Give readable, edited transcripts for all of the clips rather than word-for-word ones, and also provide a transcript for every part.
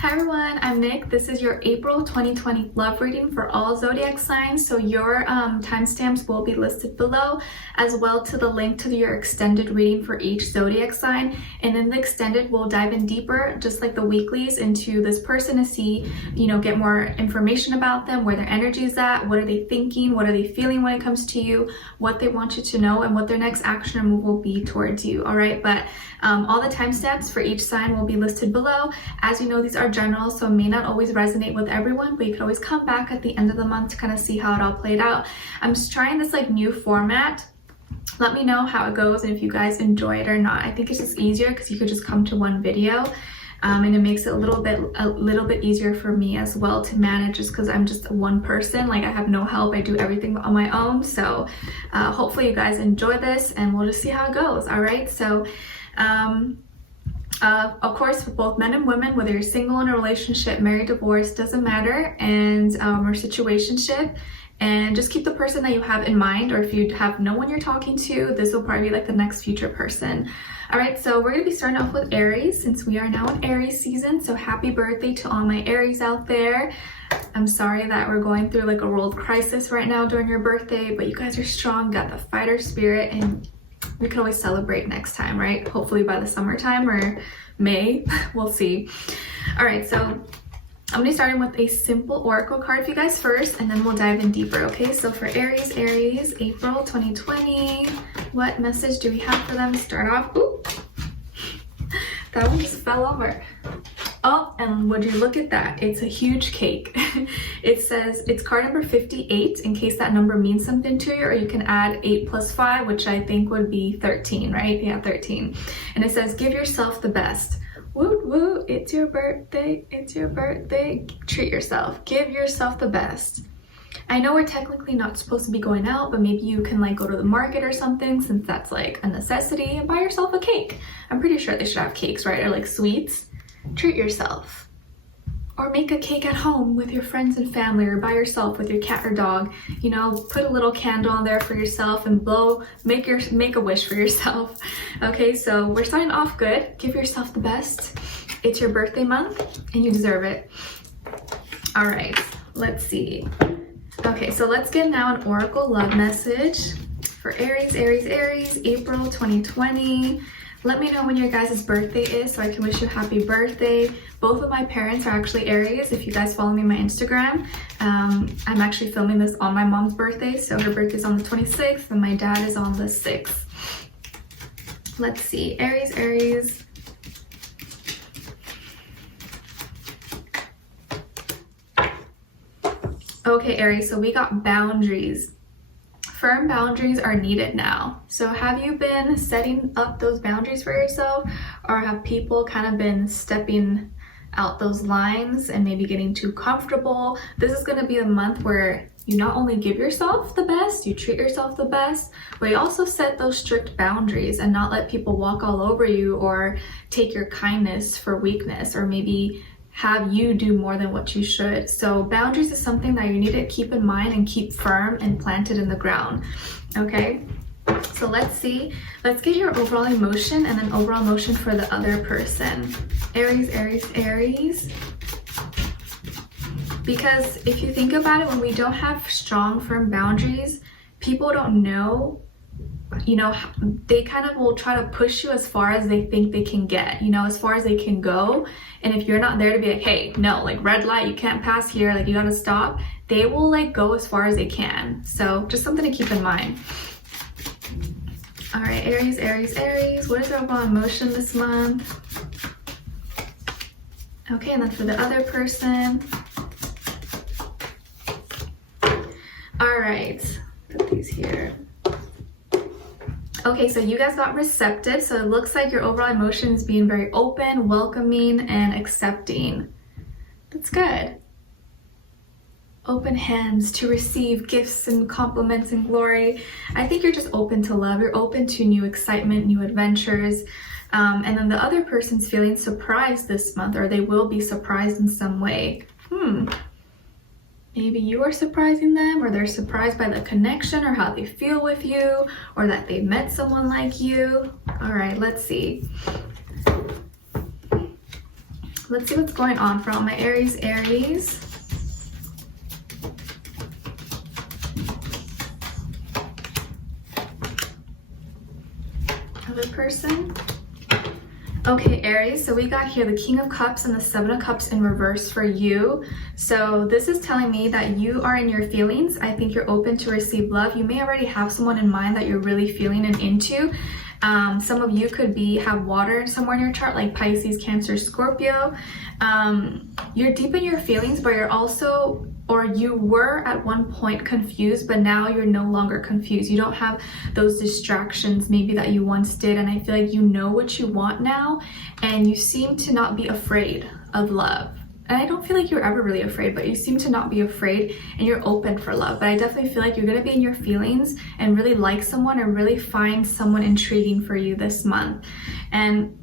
Hi everyone, I'm Nick. This is your April 2020 love reading for all zodiac signs. So your timestamps will be listed below, as well to the link to your extended reading for each zodiac sign. And in the extended, we'll dive in deeper, just like the weeklies, into this person to see, get more information about them, where their energy is at, what are they thinking, what are they feeling when it comes to you, what they want you to know, and what their next action or move will be towards you. All right, but all the timestamps for each sign will be listed below. As you know, these are general, so may not always resonate with everyone, but you can always come back at the end of the month to kind of see how it all played out. I'm just trying this new format. Let me know how it goes and if you guys enjoy it or not. I think it's just easier because you could just come to one video, and it makes it a little bit easier for me as well to manage, just because I'm just one person. I have no help. I do everything on my own. So hopefully you guys enjoy this, and we'll just see how it goes. All right, so of course, for both men and women, whether you're single in a relationship, married, divorced, doesn't matter, and or situationship, and just keep the person that you have in mind, or if you have no one you're talking to, this will probably be the next future person. All right, so we're gonna be starting off with Aries, since we are now in Aries season. So happy birthday to all my Aries out there. I'm sorry that we're going through a world crisis right now during your birthday, but you guys are strong, got the fighter spirit, and we can always celebrate next time, right? Hopefully by the summertime or May, we'll see. All right, so I'm gonna be starting with a simple oracle card for you guys first, and then we'll dive in deeper, okay? So for Aries, April 2020, what message do we have for them to start off? Ooh, that one just fell over. Oh, and would you look at that? It's a huge cake. It says it's card number 58, in case that number means something to you, or you can add 8 plus 5, which I think would be 13, right? Yeah, 13. And it says, give yourself the best. Woo woo, it's your birthday, treat yourself, give yourself the best. I know we're technically not supposed to be going out, but maybe you can go to the market or something, since that's a necessity, and buy yourself a cake. I'm pretty sure they should have cakes, right? Or sweets. Treat yourself. Or make a cake at home with your friends and family, or by yourself with your cat or dog. Put a little candle on there for yourself and make a wish for yourself. Okay, so we're starting off good. Give yourself the best. It's your birthday month and you deserve it. All right, let's see. Okay, so let's get now an oracle love message for Aries, April 2020. Let me know when your guys' birthday is so I can wish you a happy birthday. Both of my parents are actually Aries. If you guys follow me on my Instagram, I'm actually filming this on my mom's birthday. So her birthday is on the 26th and my dad is on the 6th. Let's see, Aries. Okay, Aries, so we got boundaries. Firm boundaries are needed now. So have you been setting up those boundaries for yourself, or have people kind of been stepping out those lines and maybe getting too comfortable? This is going to be a month where you not only give yourself the best, you treat yourself the best, but you also set those strict boundaries and not let people walk all over you or take your kindness for weakness, or maybe have you do more than what you should. So boundaries is something that you need to keep in mind and keep firm and planted in the ground. Okay, so let's see. Let's get your overall emotion and then overall emotion for the other person. Aries. Because if you think about it, when we don't have strong, firm boundaries, people don't know, they kind of will try to push you as far as they think they can get, as far as they can go. And if you're not there to be hey, no, red light, you can't pass here, you gotta stop, they will go as far as they can. So just something to keep in mind. All right, Aries, what is your overall emotion this month? Okay, and then for the other person. All right, put these here. Okay, so you guys got receptive, so it looks like your overall emotion is being very open, welcoming, and accepting. That's good. Open hands to receive gifts and compliments and glory. I think you're just open to love. You're open to new excitement, new adventures. And then the other person's feeling surprised this month, or they will be surprised in some way. Maybe you are surprising them, or they're surprised by the connection or how they feel with you, or that they met someone like you. All right, let's see. Let's see what's going on for all my Aries. Other person. Okay, Aries, so we got here the King of Cups and the Seven of Cups in reverse for you. So this is telling me that you are in your feelings. I think you're open to receive love. You may already have someone in mind that you're really feeling and into. Some of you could have water somewhere in your chart, like Pisces, Cancer, Scorpio. You're deep in your feelings, but you're also, or you were at one point confused, but now you're no longer confused. You don't have those distractions maybe that you once did, and I feel like you know what you want now, and you seem to not be afraid of love. And I don't feel like you're ever really afraid, but you seem to not be afraid and you're open for love. But I definitely feel like you're gonna be in your feelings and really like someone and really find someone intriguing for you this month. And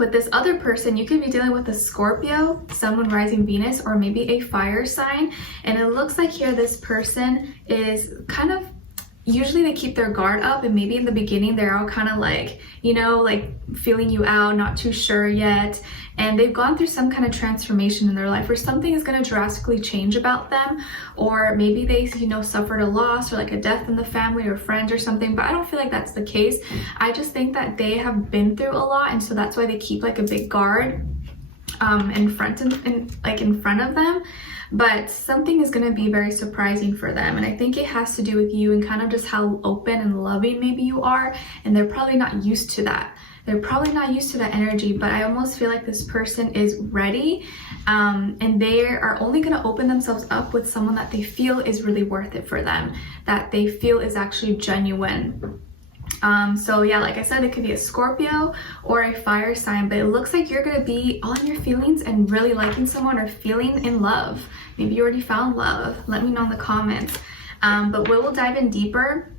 with this other person, you could be dealing with a Scorpio, Sun, Moon, Rising, Venus, or maybe a fire sign. And it looks like here this person is kind of, usually they keep their guard up, and maybe in the beginning they're all kind of like, you know, like feeling you out, not too sure yet. And they've gone through some kind of transformation in their life where something is going to drastically change about them, or maybe they, you know, suffered a loss or like a death in the family or friends or something. But I don't feel like that's the case. I just think that they have been through a lot, and so that's why they keep like a big guard in front of them. But something is going to be very surprising for them, and I think it has to do with you and kind of just how open and loving maybe you are, and they're probably not used to that. They're probably not used to that energy, but I almost feel like this person is ready, and they are only going to open themselves up with someone that they feel is really worth it for them, that they feel is actually genuine. So yeah, like I said, it could be a Scorpio or a fire sign, but it looks like you're gonna be on your feelings and really liking someone or feeling in love. Maybe you already found love. Let me know in the comments. But we will dive in deeper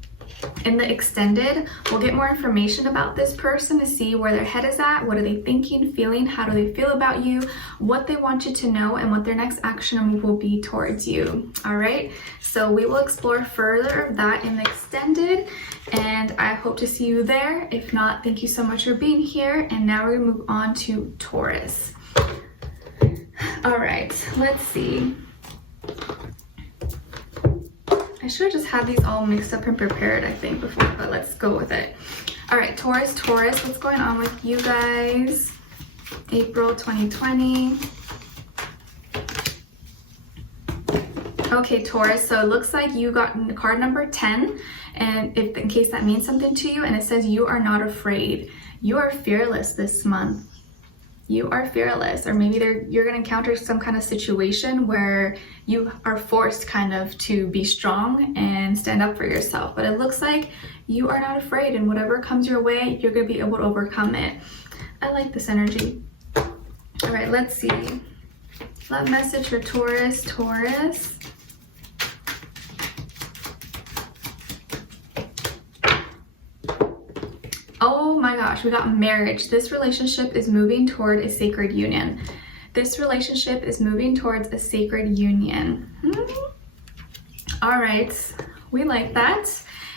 in the extended. We'll get more information about this person to see where their head is at, what are they thinking, feeling, how do they feel about you, what they want you to know, and what their next action move will be towards you. All right, so we will explore further of that in the extended, and I hope to see you there. If not, thank you so much for being here. And now we're gonna move on to Taurus. All right, let's see. I should have just had these all mixed up and prepared, I think, before, but let's go with it. All right, Taurus, what's going on with you guys? April 2020. Okay, Taurus, so it looks like you got card number 10, and if in case that means something to you, and it says you are not afraid. You are fearless this month. You are fearless, or maybe you're going to encounter some kind of situation where you are forced kind of to be strong and stand up for yourself. But it looks like you are not afraid, and whatever comes your way, you're going to be able to overcome it. I like this energy. All right, let's see. Love message for Taurus. Oh my gosh, we got marriage. This relationship is moving toward a sacred union. This relationship is moving towards a sacred union. All right, we like that.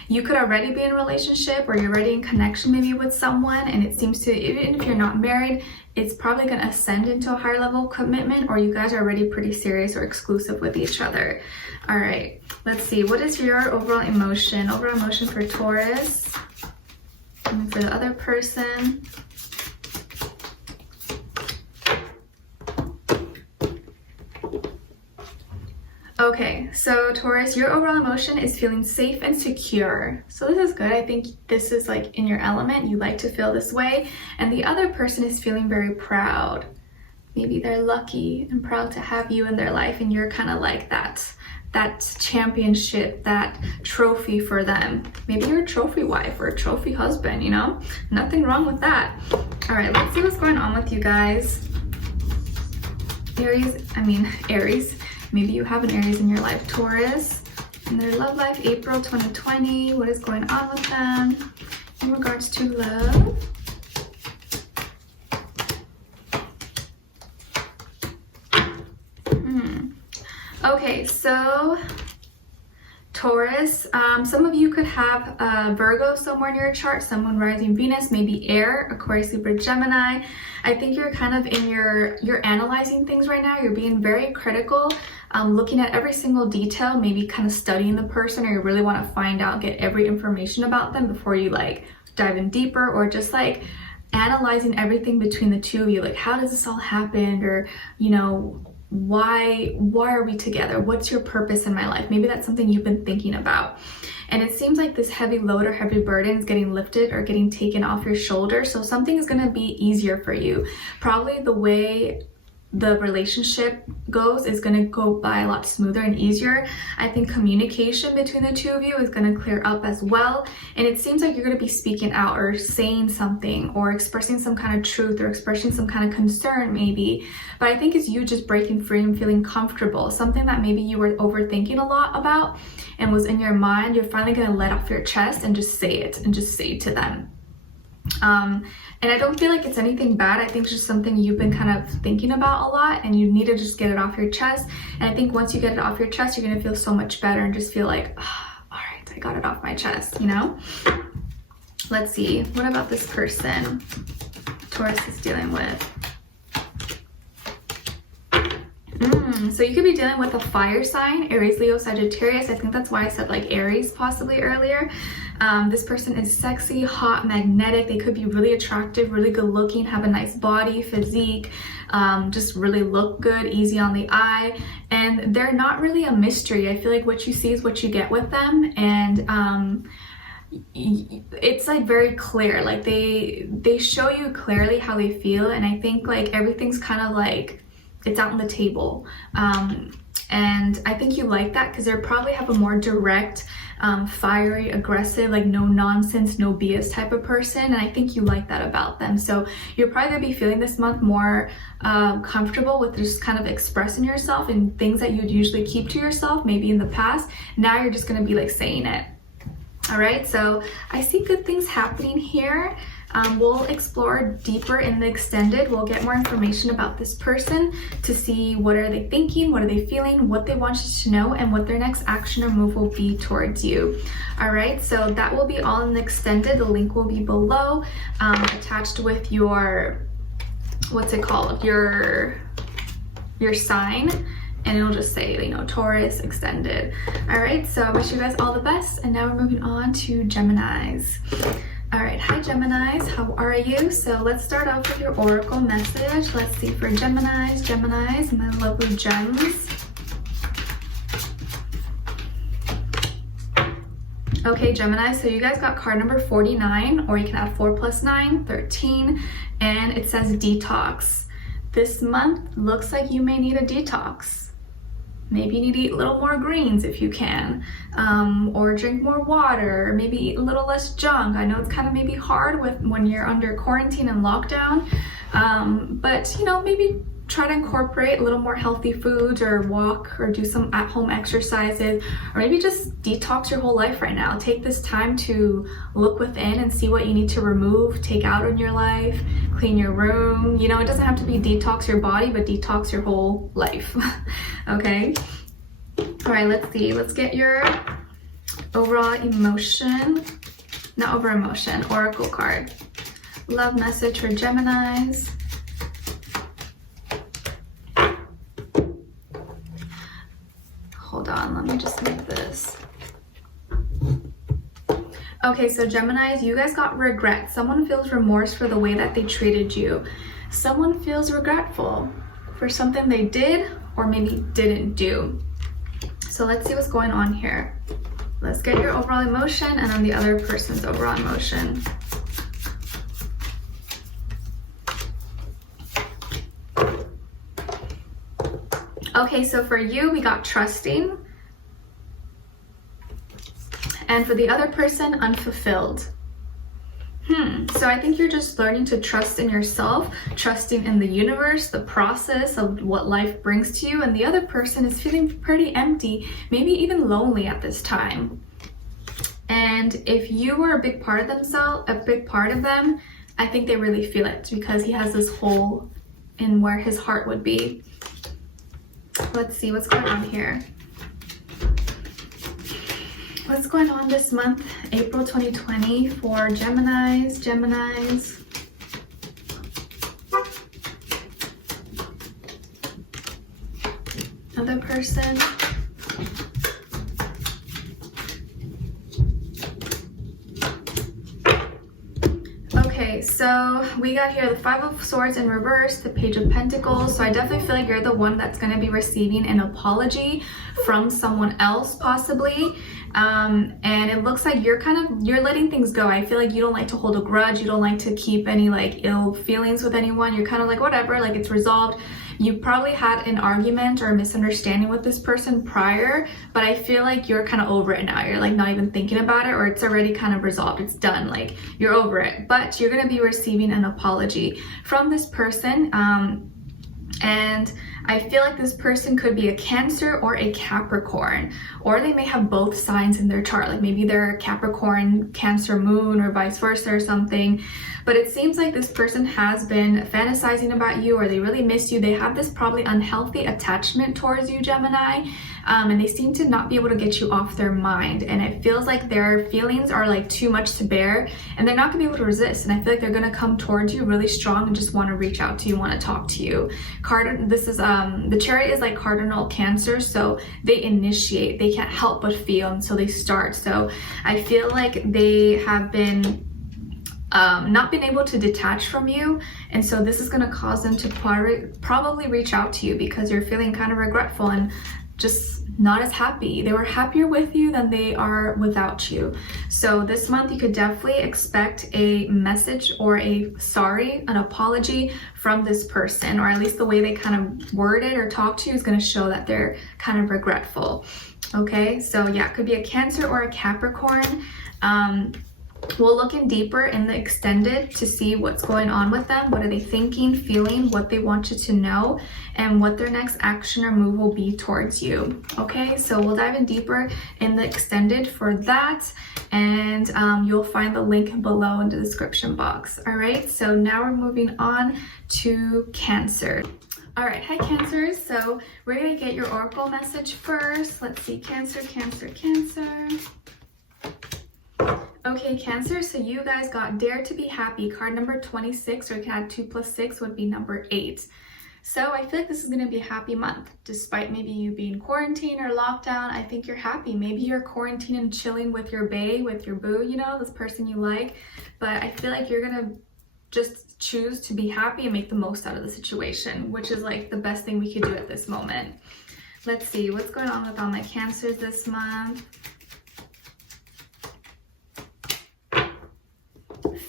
You could already be in a relationship, or you're already in connection maybe with someone, and it seems to, even if you're not married, it's probably going to ascend into a higher level of commitment, or you guys are already pretty serious or exclusive with each other. All right, let's see. What is your overall emotion? Overall emotion for Taurus. And for the other person. Okay, so Taurus, your overall emotion is feeling safe and secure. So this is good. I think this is like in your element. You like to feel this way. And the other person is feeling very proud. Maybe they're lucky and proud to have you in their life, and you're kind of like that championship, that trophy for them. Maybe you're a trophy wife or a trophy husband, you know? Nothing wrong with that. All right, let's see what's going on with you guys. Aries. Maybe you have an Aries in your life. Taurus, in their love life, April 2020. What is going on with them in regards to love? Okay, so Taurus, some of you could have Virgo somewhere in your chart, Sun, Moon, Rising, Venus, maybe Air, Aquarius, Libra, Gemini. I think you're kind of in you're analyzing things right now. You're being very critical, looking at every single detail, maybe kind of studying the person, or you really want to find out, get every information about them before you like dive in deeper, or just like analyzing everything between the two of you. Like, how does this all happen? Or, you know, why are we together? What's your purpose in my life? Maybe that's something you've been thinking about. And it seems like this heavy load or heavy burden is getting lifted or getting taken off your shoulder. So something is going to be easier for you. Probably the way the relationship goes is going to go by a lot smoother and easier. I think communication between the two of you is going to clear up as well. And it seems like you're going to be speaking out or saying something or expressing some kind of truth or expressing some kind of concern maybe. But I think it's you just breaking free and feeling comfortable. Something that maybe you were overthinking a lot about and was in your mind, you're finally going to let off your chest and just say it and just say it to them. And I don't feel like it's anything bad. I think it's just something you've been kind of thinking about a lot and you need to just get it off your chest. And I think once you get it off your chest, you're going to feel so much better and just feel like, oh, all right, I got it off my chest, you know? Let's see. What about this person Taurus is dealing with? So you could be dealing with a fire sign, Aries, Leo, Sagittarius. I think that's why I said like Aries possibly earlier. This person is sexy, hot, magnetic. They could be really attractive, really good looking, have a nice body, physique, just really look good, easy on the eye. And they're not really a mystery. I feel like what you see is what you get with them. And it's like very clear. Like they show you clearly how they feel. And I think like everything's kind of like, it's out on the table. And I think you like that because they probably have a more direct, fiery, aggressive, like no nonsense, no BS type of person. And I think you like that about them. So you're probably gonna be feeling this month more comfortable with just kind of expressing yourself and things that you'd usually keep to yourself, maybe in the past. Now you're just gonna be like saying it. All right, so I see good things happening here. We'll explore deeper in the extended. We'll get more information about this person to see what are they thinking, what are they feeling, what they want you to know, and what their next action or move will be towards you. All right, so that will be all in the extended. The link will be below, attached with your, what's it called, your sign. And it'll just say, you know, Taurus.Extended. All right, so I wish you guys all the best. And now we're moving on to Geminis. All right, hi Geminis, how are you? So let's start off with your oracle message. Let's see for Geminis, my lovely gems. Okay, Gemini, so you guys got card number 49, or you can have 4 + 9, 13, and it says detox. This month looks like you may need a detox. Maybe you need to eat a little more greens if you can, or drink more water, or maybe eat a little less junk. I know it's kind of maybe hard when you're under quarantine and lockdown, but you know, maybe try to incorporate a little more healthy foods, or walk, or do some at-home exercises, or maybe just detox your whole life right now. Take this time to look within and see what you need to remove, take out in your life, clean your room. You know, it doesn't have to be detox your body, but detox your whole life. Okay? All right, let's see. Let's get your overall emotion, not over emotion, oracle card. Love message for Geminis. Hold on, let me just move this. Okay, so Geminis, you guys got regret. Someone feels remorse for the way that they treated you. Someone feels regretful for something they did or maybe didn't do. So let's see what's going on here. Let's get your overall emotion and then the other person's overall emotion. Okay, so for you, we got trusting. And for the other person, unfulfilled. So I think you're just learning to trust in yourself, trusting in the universe, the process of what life brings to you. And the other person is feeling pretty empty, maybe even lonely at this time. And if you were a big part of them, I think they really feel it, because he has this hole in where his heart would be. Let's see what's going on here. What's going on this month, April 2020, for Geminis? Other person. Okay, so we got here the Five of Swords in reverse, the Page of Pentacles. So I definitely feel like you're the one that's going to be receiving an apology from someone else, possibly. And it looks like you're letting things go. I feel like you don't like to hold a grudge. You don't like to keep any like ill feelings with anyone. You're kind of like, whatever, like it's resolved. You probably had an argument or a misunderstanding with this person prior, but I feel like you're kind of over it now. You're like not even thinking about it, or it's already kind of resolved. It's done. Like you're over it, but you're going to be receiving an apology from this person. And I feel like this person could be a Cancer or a Capricorn, or they may have both signs in their chart. Like maybe they're Capricorn, Cancer moon, or vice versa or something. But it seems like this person has been fantasizing about you, or they really miss you. They have this probably unhealthy attachment towards you, Gemini. And they seem to not be able to get you off their mind. And it feels like their feelings are like too much to bear, and they're not gonna be able to resist. And I feel like they're gonna come towards you really strong and just want to reach out to you, want to talk to you. This is the Chariot is like cardinal Cancer, so they initiate. They can't help but feel, and so they start. So I feel like they have been not been able to detach from you, and so this is going to cause them to probably reach out to you because you're feeling kind of regretful and just not as happy. They were happier with you than they are without you. So this month you could definitely expect a message or an apology from this person, or at least the way they kind of word it or talk to you is going to show that they're kind of regretful. Okay, so yeah, it could be a Cancer or a Capricorn. We'll look in deeper in the extended to see what's going on with them. What are they thinking, feeling, what they want you to know, and what their next action or move will be towards you. Okay, so we'll dive in deeper in the extended for that, and you'll find the link below in the description box. All right, so now we're moving on to Cancer. All right, hi Cancers. So we're gonna get your oracle message first. Let's see, Cancer. Okay, Cancer, so you guys got Dare to be Happy, card number 26, or you can add 2 + 6 would be number 8. So I feel like this is going to be a happy month, despite maybe you being quarantined or locked down. I think you're happy. Maybe you're quarantined and chilling with your bae, with your boo, you know, this person you like. But I feel like you're going to just choose to be happy and make the most out of the situation, which is like the best thing we could do at this moment. Let's see what's going on with all my Cancers this month.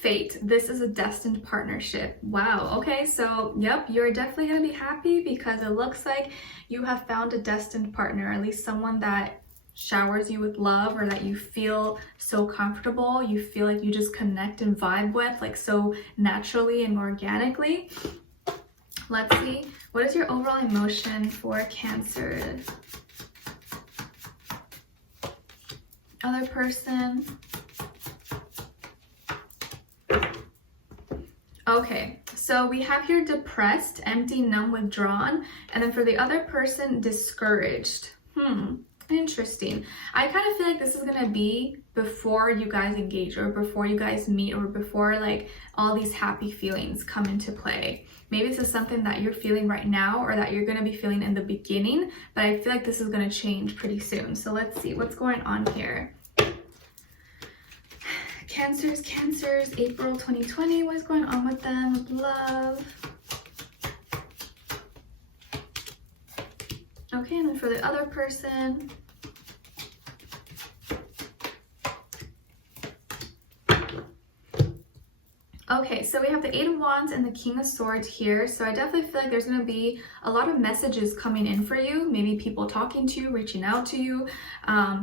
Fate. This is a destined partnership. Wow. Okay, so yep, you're definitely going to be happy because it looks like you have found a destined partner, or at least someone that showers you with love, or that you feel so comfortable, you feel like you just connect and vibe with, like so naturally and organically. Let's see, what is your overall emotion for Cancer? Other person. Okay, so we have here depressed, empty, numb, withdrawn, and then for the other person, discouraged. Interesting. I kind of feel like this is gonna be before you guys engage, or before you guys meet, or before like all these happy feelings come into play. Maybe this is something that you're feeling right now, or that you're gonna be feeling in the beginning, but I feel like this is gonna change pretty soon. So let's see what's going on here. Cancers, April 2020, what's going on with them with love? Okay, and then for the other person. Okay, so we have the 8 of Wands and the King of Swords here. So I definitely feel like there's going to be a lot of messages coming in for you. Maybe people talking to you, reaching out to you,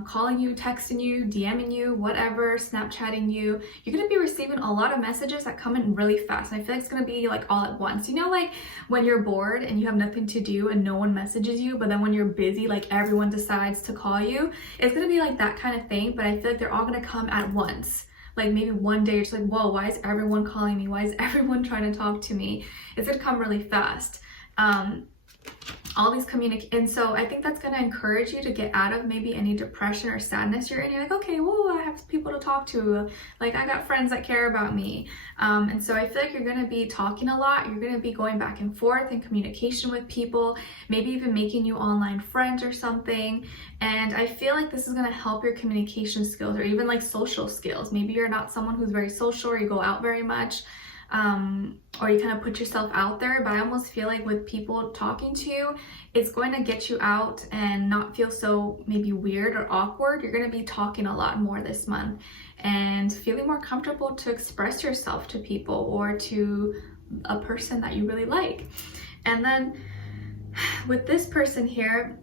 calling you, texting you, DMing you, whatever, Snapchatting you. You're going to be receiving a lot of messages that come in really fast. And I feel like it's going to be like all at once. You know, like when you're bored and you have nothing to do and no one messages you, but then when you're busy, like everyone decides to call you. It's going to be like that kind of thing, but I feel like they're all going to come at once. Like maybe one day it's like, whoa, why is everyone calling me? Why is everyone trying to talk to me? It's gonna come really fast. all these and so I think that's going to encourage you to get out of maybe any depression or sadness you're in. You're like, okay, well, I have people to talk to, like I got friends that care about me. And so I feel like you're going to be talking a lot. You're going to be going back and forth in communication with people, maybe even making new online friends or something. And I feel like this is going to help your communication skills, or even like social skills. Maybe you're not someone who's very social, or you go out very much, or you kind of put yourself out there, but I almost feel like with people talking to you, it's going to get you out and not feel so maybe weird or awkward. You're going to be talking a lot more this month and feeling more comfortable to express yourself to people or to a person that you really like. And then with this person here,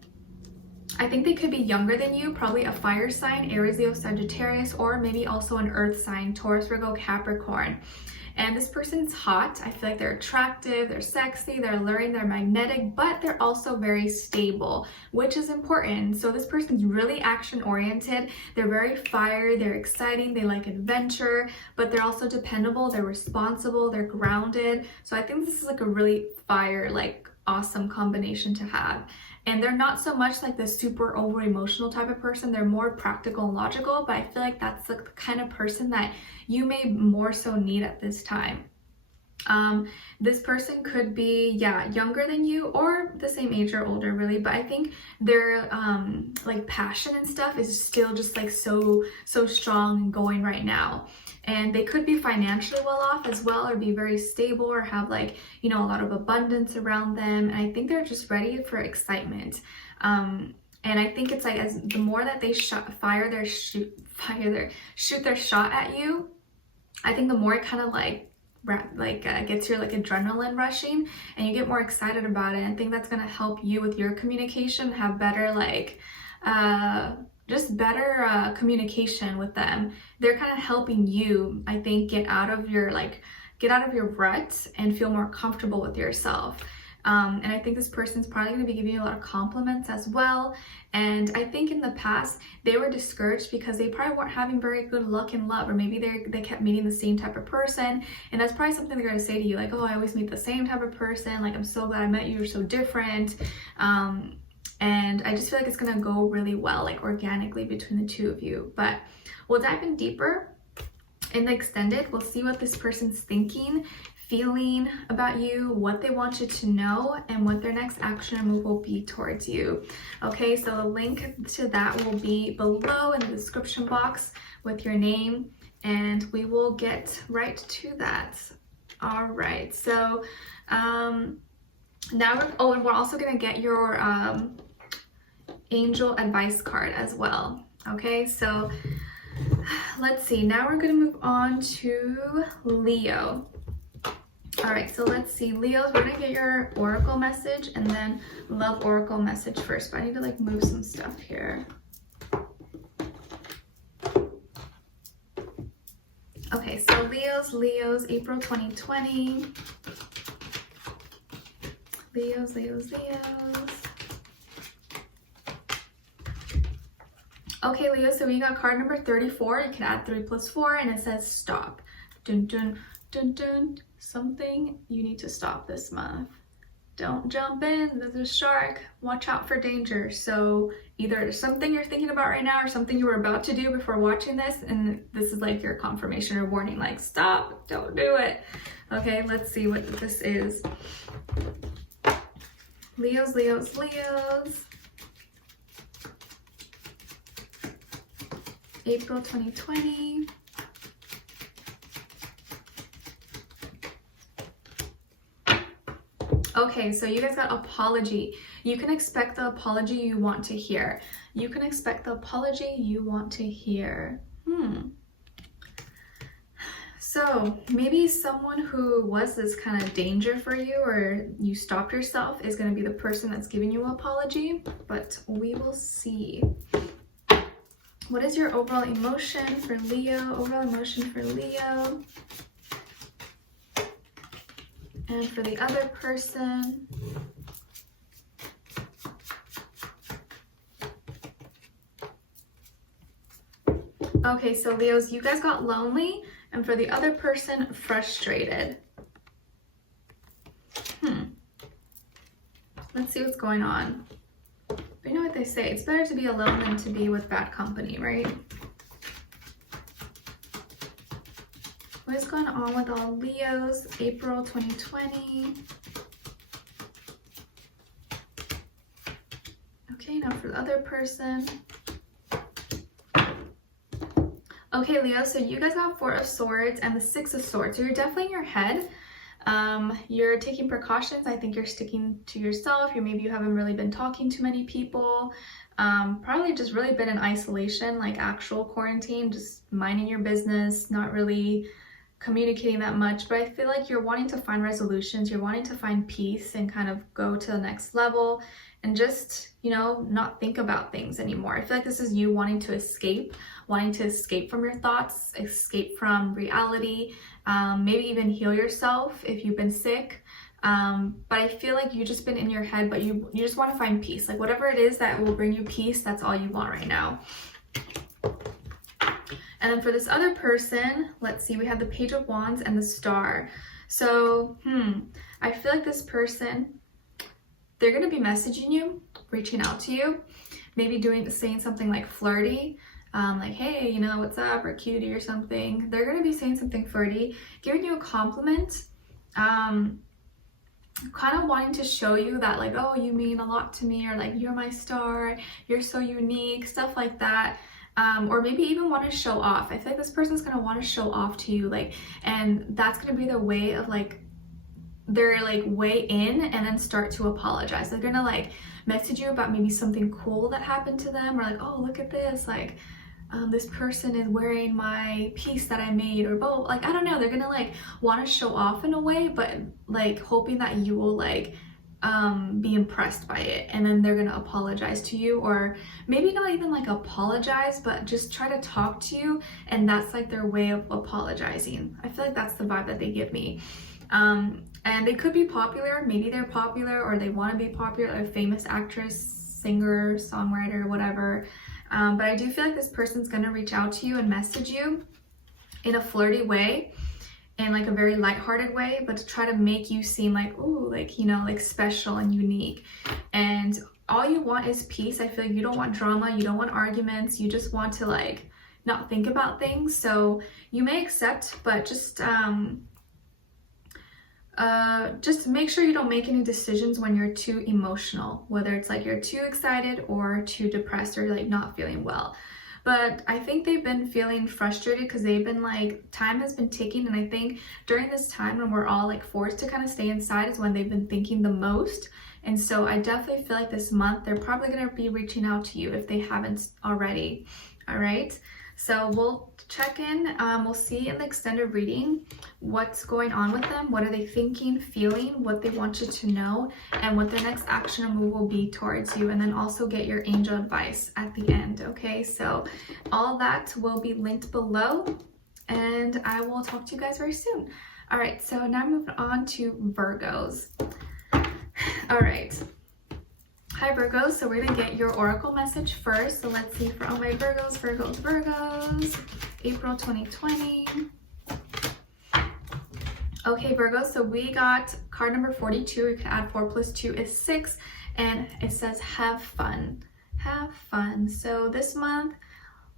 I think they could be younger than you, probably a fire sign, Aries, Leo, Sagittarius, or maybe also an earth sign, Taurus, Virgo, Capricorn. And this person's hot. I feel like they're attractive, they're sexy, they're alluring, they're magnetic, but they're also very stable, which is important. So this person's really action oriented. They're very fire, they're exciting, they like adventure, but they're also dependable, they're responsible, they're grounded. So I think this is like a really fire, like awesome combination to have. And they're not so much like the super over emotional type of person. They're more practical and logical, but I feel like that's the kind of person that you may more so need at this time. This person could be, younger than you or the same age or older really, but I think their like passion and stuff is still just like so strong and going right now. And they could be financially well off as well, or be very stable, or have like, you know, a lot of abundance around them. And I think they're just ready for excitement. And I think it's like, as the more that they shoot their shot at you, I think the more it kind of gets your like adrenaline rushing, and you get more excited about it. And I think that's gonna help you with your communication, have better better communication with them. They're kind of helping you, I think, get out of your rut and feel more comfortable with yourself. And I think this person's probably going to be giving you a lot of compliments as well. And I think in the past, they were discouraged because they probably weren't having very good luck in love, or maybe they kept meeting the same type of person. And that's probably something they're going to say to you, like, oh, I always meet the same type of person. Like, I'm so glad I met you. You're so different. And I just feel like it's going to go really well, like organically between the two of you. But we'll dive in deeper in the extended. We'll see what this person's thinking, feeling about you, what they want you to know, and what their next action or move will be towards you. Okay, so the link to that will be below in the description box with your name, and we will get right to that. All right, so now we're also going to get your angel advice card as well. Okay, so let's see. Now we're going to move on to Leo. All right, so let's see. Leos, we're going to get your oracle message and then love oracle message first. But I need to like move some stuff here. Okay, so Leos, April 2020. Leos. Okay, Leo, so we got card number 34. You can add 3 + 4, and it says stop. Dun, dun, dun, dun. Something you need to stop this month. Don't jump in. There's a shark. Watch out for danger. So either there's something you're thinking about right now, or something you were about to do before watching this, and this is like your confirmation or warning, like stop, don't do it. Okay, let's see what this is. Leos. April 2020. Okay, so you guys got apology. You can expect the apology you want to hear. You can expect the apology you want to hear. So maybe someone who was this kind of danger for you, or you stopped yourself, is going to be the person that's giving you an apology, but we will see. What is your overall emotion for Leo? Overall emotion for Leo. And for the other person. Okay, so Leos, you guys got lonely, and for the other person, frustrated. Let's Let's see what's going on. But you know what they say, it's better to be alone than to be with bad company, right? What is going on with all Leos, April 2020? Okay, now for the other person. Okay, Leo, so you guys got 4 of Swords and the 6 of Swords. So you're definitely in your head. You're taking precautions. I think you're sticking to yourself. Maybe you haven't really been talking to many people. Probably just really been in isolation, like actual quarantine, just minding your business, not really communicating that much. But I feel like you're wanting to find resolutions. You're wanting to find peace and kind of go to the next level and just, you know, not think about things anymore. I feel like this is you wanting to escape from your thoughts, escape from reality, maybe even heal yourself if you've been sick. But I feel like you've just been in your head, but you just want to find peace. Like whatever it is that will bring you peace, that's all you want right now. And then for this other person, let's see, we have the Page of Wands and the Star. So, I feel like this person, they're going to be messaging you, reaching out to you, maybe saying something like flirty, like, hey, you know, what's up, or cutie or something. They're going to be saying something flirty, giving you a compliment, kind of wanting to show you that, like, oh, you mean a lot to me, or like, you're my star, you're so unique, stuff like that. Or maybe even want to show off. I feel like this person's going to want to show off to you, like, and that's going to be their way of, like, they're like way in and then start to apologize. They're gonna like message you about maybe something cool that happened to them, or like, oh, look at this, like this person is wearing my piece that I made, or both. Like, I don't know, they're gonna like want to show off in a way, but like hoping that you will like be impressed by it, and then they're gonna apologize to you, or maybe not even like apologize, but just try to talk to you, and that's like their way of apologizing. I feel like that's the vibe that they give me. And they could be popular, maybe they're popular, or they want to be popular, a famous actress, singer, songwriter, whatever. But I do feel like this person's going to reach out to you and message you in a flirty way, in like a very lighthearted way, but to try to make you seem like, ooh, like, you know, like special and unique. And all you want is peace. I feel like you don't want drama, you don't want arguments, you just want to like not think about things. So you may accept, but just make sure you don't make any decisions when you're too emotional, whether it's like you're too excited or too depressed or like not feeling well. But I think they've been feeling frustrated because they've been like, time has been ticking, and I think during this time when we're all like forced to kind of stay inside is when they've been thinking the most. And so I definitely feel like this month they're probably going to be reaching out to you if they haven't already. All right, so we'll check in. We'll see in the extended reading what's going on with them, what are they thinking, feeling, what they want you to know, and what their next action or move will be towards you, and then also get your angel advice at the end. Okay, so all that will be linked below, and I will talk to you guys very soon. All right, so now moving on to Virgos. All right, hi Virgos, so we're gonna get your oracle message first. So let's see for all my Virgos, April 2020. Okay, Virgos, so we got card number 42. You can add 4 plus 2 is 6, and it says have fun. Have fun. So this month,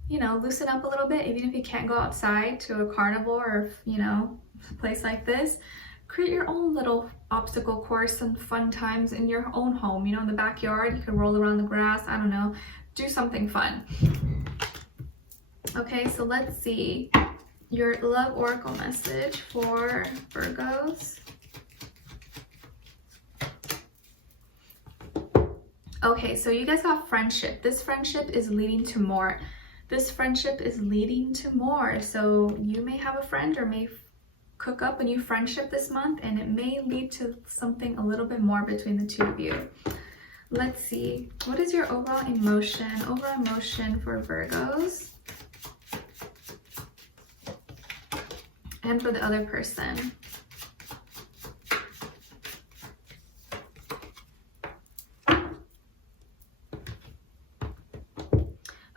you know, loosen up a little bit. Even if you can't go outside to a carnival or, you know, a place like this, create your own little obstacle course and fun times in your own home. You know, in the backyard, you can roll around the grass. I don't know, do something fun. Okay, so let's see your love oracle message for Virgos. Okay, so you guys got friendship. This friendship is leading to more. This friendship is leading to more. So you may have a friend or may cook up a new friendship this month, and it may lead to something a little bit more between the two of you. Let's see, what is your overall emotion for Virgos? And for the other person.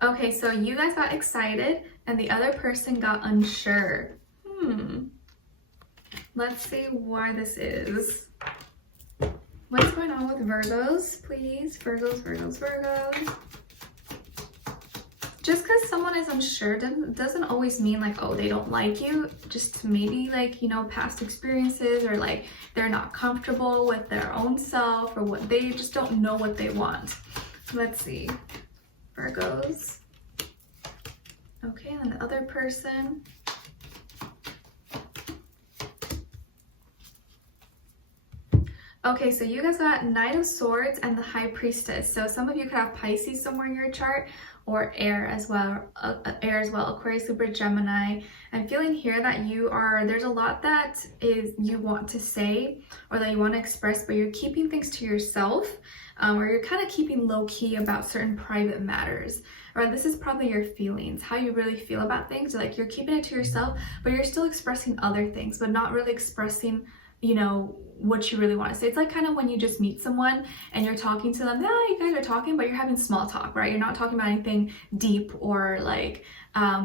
Okay, so you guys got excited and the other person got unsure. Let's see why this is. What's going on with Virgos, please? Virgos, Virgos, Virgos. Just because someone is unsure doesn't always mean like, oh, they don't like you. Just maybe like, you know, past experiences, or like they're not comfortable with their own self, or what they just don't know what they want. Let's see. Virgos. Okay, and the other person. Okay, so you guys got Knight of Swords and the High Priestess. So some of you could have Pisces somewhere in your chart, or air as well, Aquarius, Libra, Gemini. I'm feeling here that there's a lot that you want to say or that you want to express, but you're keeping things to yourself, or you're kind of keeping low key about certain private matters. Or this is probably your feelings, how you really feel about things. Like you're keeping it to yourself, but you're still expressing other things, but not really expressing, you know, what you really want to say. It's like kind of when you just meet someone and you're talking to them, yeah, you guys are talking, but you're having small talk, right? You're not talking about anything deep or like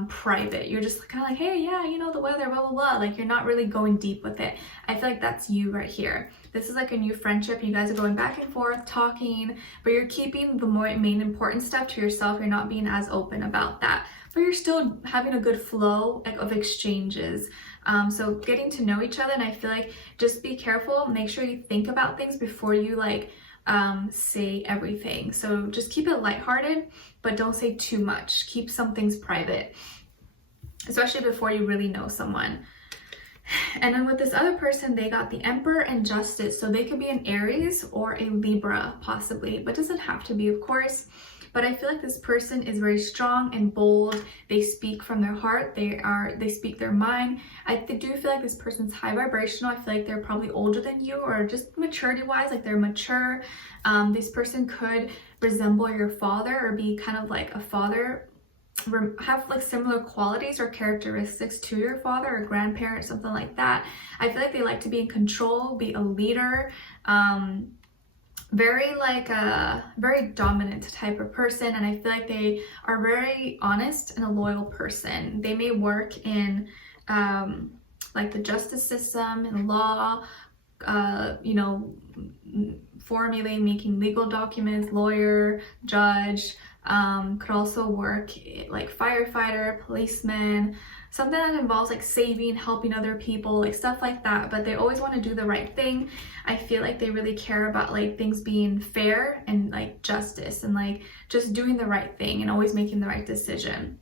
private. You're just kind of like, hey, yeah, you know, the weather, blah, blah, blah. Like you're not really going deep with it. I feel like that's you right here. This is like a new friendship. You guys are going back and forth, talking, but you're keeping the main important stuff to yourself. You're not being as open about that, but you're still having a good flow of exchanges. So getting to know each other, and I feel like just be careful, make sure you think about things before you like say everything. So just keep it lighthearted, but don't say too much. Keep some things private, especially before you really know someone. And then with this other person, they got the Emperor and Justice. So they could be an Aries or a Libra possibly, but doesn't have to be, of course. But I feel like this person is very strong and bold. They speak from their heart. They speak their mind. I do feel like this person's high vibrational. I feel like they're probably older than you, or just maturity wise, like they're mature. This person could resemble your father, or be kind of like a father, have like similar qualities or characteristics to your father or grandparent, something like that. I feel like they like to be in control, be a leader, very dominant type of person. And I feel like they are very honest and a loyal person. They may work in like the justice system and law, you know, formulating, making legal documents, lawyer, judge. Could also work like firefighter, policeman, something that involves like saving, helping other people, like stuff like that. But they always want to do the right thing. I feel like they really care about like things being fair and like justice, and like just doing the right thing and always making the right decision.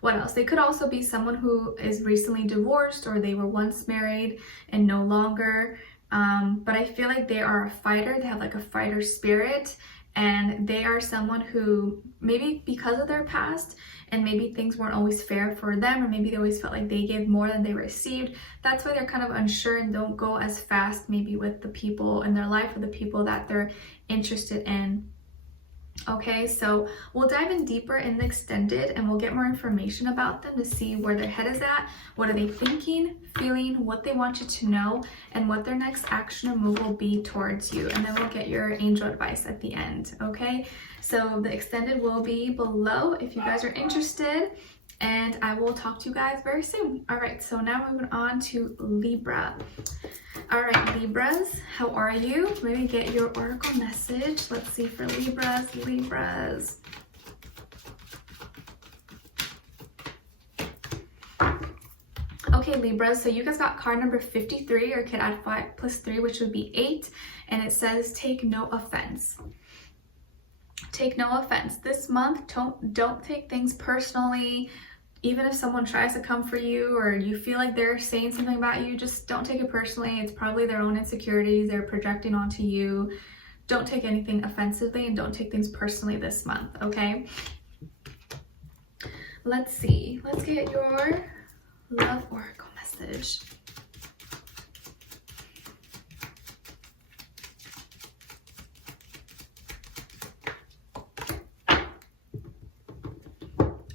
What else? They could also be someone who is recently divorced, or they were once married and no longer. But I feel like they are a fighter. They have like a fighter spirit. And they are someone who, maybe because of their past, and maybe things weren't always fair for them, or maybe they always felt like they gave more than they received. That's why they're kind of unsure and don't go as fast maybe with the people in their life, or the people that they're interested in. Okay, so we'll dive in deeper in the extended, and we'll get more information about them to see where their head is at, what are they thinking, feeling, what they want you to know, and what their next action or move will be towards you. And then we'll get your angel advice at the end. Okay, so the extended will be below if you guys are interested, and I will talk to you guys very soon. All right, so now moving on to Libra. All right, Libras, how are you? Let me get your oracle message. Let's see for Libras. Okay, Libras, so you guys got card number 53, or could add 5 plus 3, which would be 8. And it says, take no offense. Take no offense. This month, don't take things personally. Even if someone tries to come for you, or you feel like they're saying something about you, just don't take it personally. It's probably their own insecurities they're projecting onto you. Don't take anything offensively, and don't take things personally this month, okay? Let's see. Let's get your love oracle message.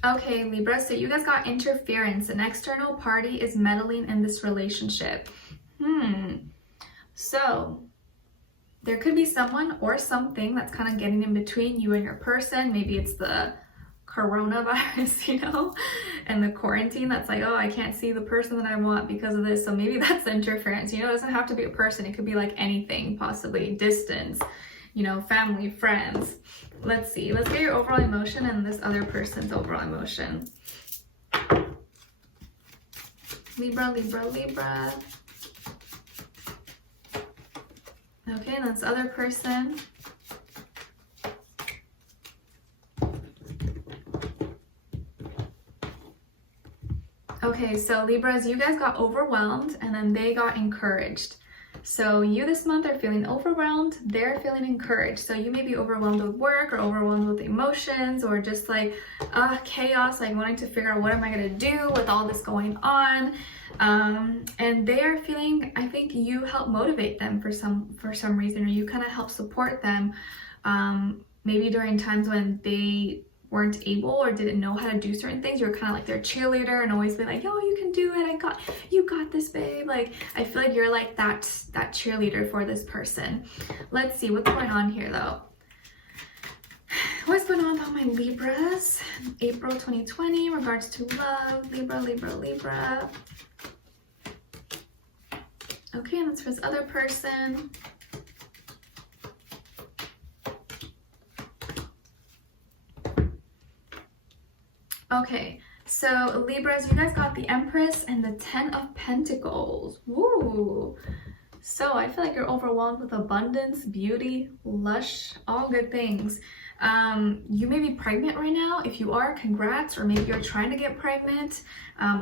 Okay, Libra, so you guys got interference. An external party is meddling in this relationship. So there could be someone or something that's kind of getting in between you and your person. Maybe it's the coronavirus, you know, and the quarantine that's like, oh, I can't see the person that I want because of this. So maybe that's the interference, you know. It doesn't have to be a person. It could be like anything, possibly distance, you know, family, friends. Let's see. Let's get your overall emotion and this other person's overall emotion. Libra, Libra, Libra. Okay, and this other person. Okay, so Libras, you guys got overwhelmed and then they got encouraged. So you this month are feeling overwhelmed, they're feeling encouraged. So you may be overwhelmed with work or overwhelmed with emotions or just like chaos, like wanting to figure out what am I going to do with all this going on. And they are feeling, I think you help motivate them for some reason, or you kind of help support them. Maybe during times when they weren't able or didn't know how to do certain things, you're kind of like their cheerleader and always be like, yo, you can do it, you got this, babe. Like, I feel like you're like that cheerleader for this person. Let's see what's going on here though. What's going on about my Libras? April 2020 in regards to love. Libra, Libra, Libra. Okay, and that's for this other person. Okay, so Libras, you guys got the Empress and the 10 of Pentacles. Woo! So I feel like you're overwhelmed with abundance, beauty, lush, all good things. You may be pregnant right now. If you are, congrats. Or maybe you're trying to get pregnant,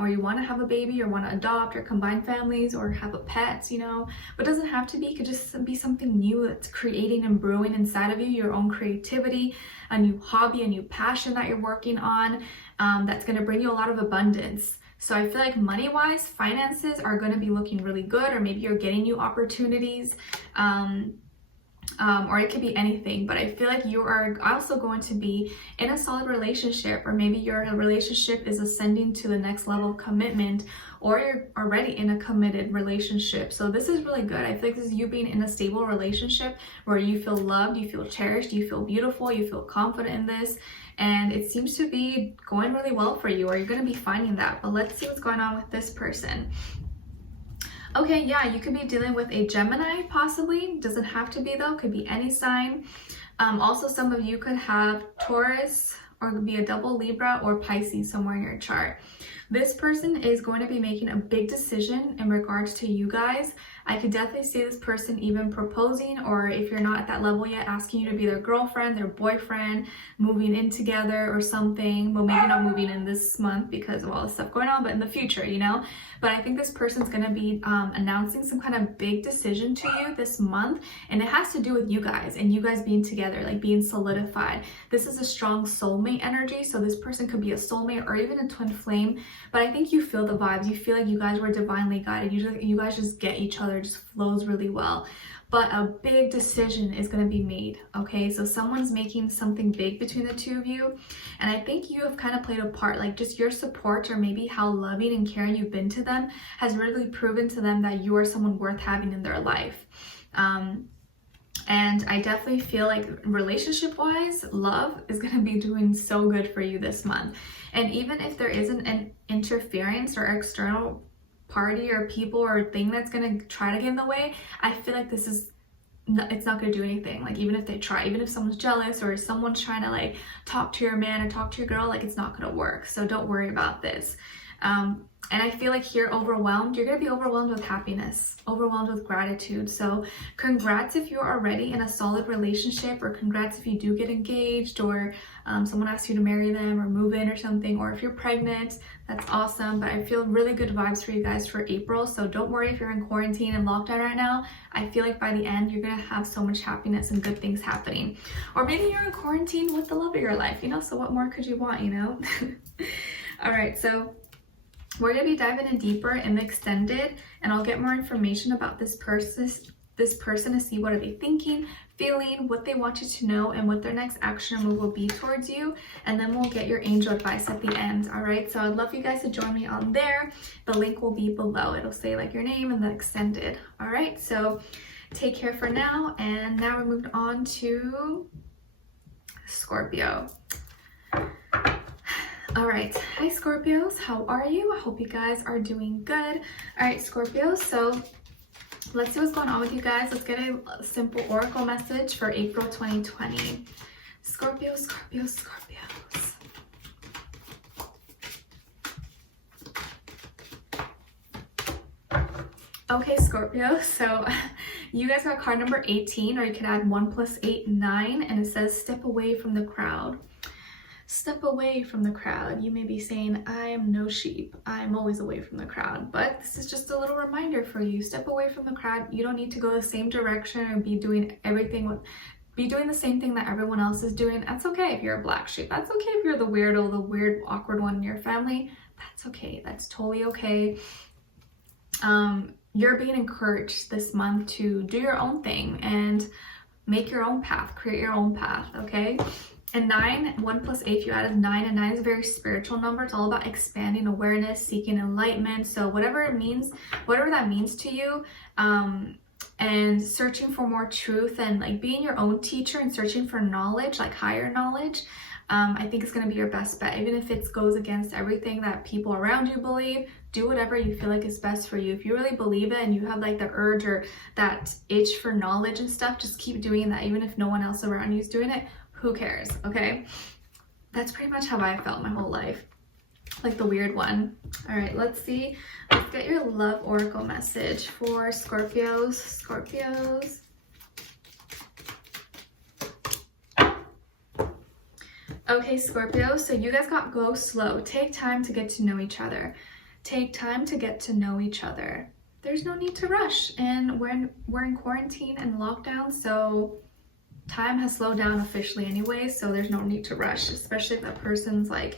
or you want to have a baby, or want to adopt, or combine families, or have a pet, you know. But it doesn't have to be. It could just be something new that's creating and brewing inside of you, your own creativity, a new hobby, a new passion that you're working on, that's going to bring you a lot of abundance. So I feel like money-wise, finances are going to be looking really good, or maybe you're getting new opportunities, or it could be anything. But I feel like you are also going to be in a solid relationship, or maybe your relationship is ascending to the next level of commitment, or you're already in a committed relationship. So this is really good. I feel like this is you being in a stable relationship where you feel loved, you feel cherished, you feel beautiful, you feel confident in this. And it seems to be going really well for you, or you're going to be finding that. But let's see what's going on with this person. Okay, yeah, you could be dealing with a Gemini, possibly. Doesn't have to be though, could be any sign. Also, some of you could have Taurus, or could be a double Libra or Pisces somewhere in your chart. This person is going to be making a big decision in regards to you guys. I could definitely see this person even proposing, or if you're not at that level yet, asking you to be their girlfriend, their boyfriend, moving in together or something. Well, maybe not moving in this month because of all the stuff going on, but in the future, you know. But I think this person's going to be announcing some kind of big decision to you this month, and it has to do with you guys and you guys being together, like being solidified. This is a strong soulmate energy, so this person could be a soulmate or even a twin flame. But I think you feel the vibes. You feel like you guys were divinely guided. You guys just get each other, just flows really well. But a big decision is going to be made, okay? So someone's making something big between the two of you. And I think you have kind of played a part, like just your support, or maybe how loving and caring you've been to them has really proven to them that you are someone worth having in their life. And I definitely feel like relationship-wise, love is going to be doing so good for you this month. And even if there isn't an interference or external party or people or thing that's going to try to get in the way, I feel like it's not going to do anything. Like, even if they try, even if someone's jealous or someone's trying to like talk to your man or talk to your girl, like it's not going to work. So don't worry about this. And I feel like here, overwhelmed, you're going to be overwhelmed with happiness, overwhelmed with gratitude. So congrats if you're already in a solid relationship, or congrats if you do get engaged, or someone asks you to marry them or move in or something, or if you're pregnant, that's awesome. But I feel really good vibes for you guys for April. So don't worry if you're in quarantine and lockdown right now. I feel like by the end, you're going to have so much happiness and good things happening. Or maybe you're in quarantine with the love of your life, you know, so what more could you want, you know? All right, so we're going to be diving in deeper in the extended, and I'll get more information about this person to see what are they thinking, feeling, what they want you to know, and what their next action move will be towards you. And then we'll get your angel advice at the end. All right, so I'd love you guys to join me on there. The link will be below. It'll say like your name and the extended. All right, so take care for now. And now we're moved on to Scorpio. All right, hi Scorpios, how are you? I hope you guys are doing good. All right, Scorpios, so let's see what's going on with you guys. Let's get a simple oracle message for April 2020. Scorpios, Scorpios, Scorpios. Okay, Scorpio, so you guys got card number 18, or you could add 1 + 8, 9, and it says step away from the crowd. Step away from the crowd. You may be saying, I am no sheep. I'm always away from the crowd. But this is just a little reminder for you. Step away from the crowd. You don't need to go the same direction or be doing the same thing that everyone else is doing. That's okay if you're a black sheep. That's okay if you're the weirdo, the weird, awkward one in your family. That's okay. That's totally okay. You're being encouraged this month to do your own thing and make your own path, create your own path, okay? And 9, 1 + 8, if you added 9, and 9 is a very spiritual number. It's all about expanding awareness, seeking enlightenment. So whatever it means, whatever that means to you, and searching for more truth and like being your own teacher and searching for knowledge, like higher knowledge, I think it's going to be your best bet. Even if it goes against everything that people around you believe, do whatever you feel like is best for you. If you really believe it and you have like the urge or that itch for knowledge and stuff, just keep doing that. Even if no one else around you is doing it, who cares, okay? That's pretty much how I felt my whole life. Like the weird one. All right, let's see. Let's get your love oracle message for Scorpios. Scorpios. Okay, Scorpio, so you guys got go slow. Take time to get to know each other. Take time to get to know each other. There's no need to rush. And we're in quarantine and lockdown, so time has slowed down officially anyway, so there's no need to rush, especially if that person's like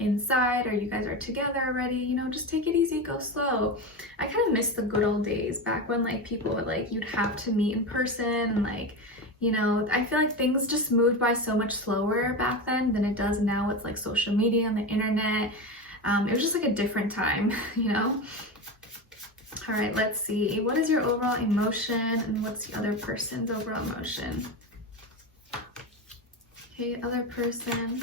inside or you guys are together already. You know, just take it easy, go slow. I kind of miss the good old days back when like people would like, you'd have to meet in person and like, you know, I feel like things just moved by so much slower back then than it does now. It's like social media and the internet. It was just like a different time, you know? All right, let's see. What is your overall emotion and what's the other person's overall emotion? Okay, other person.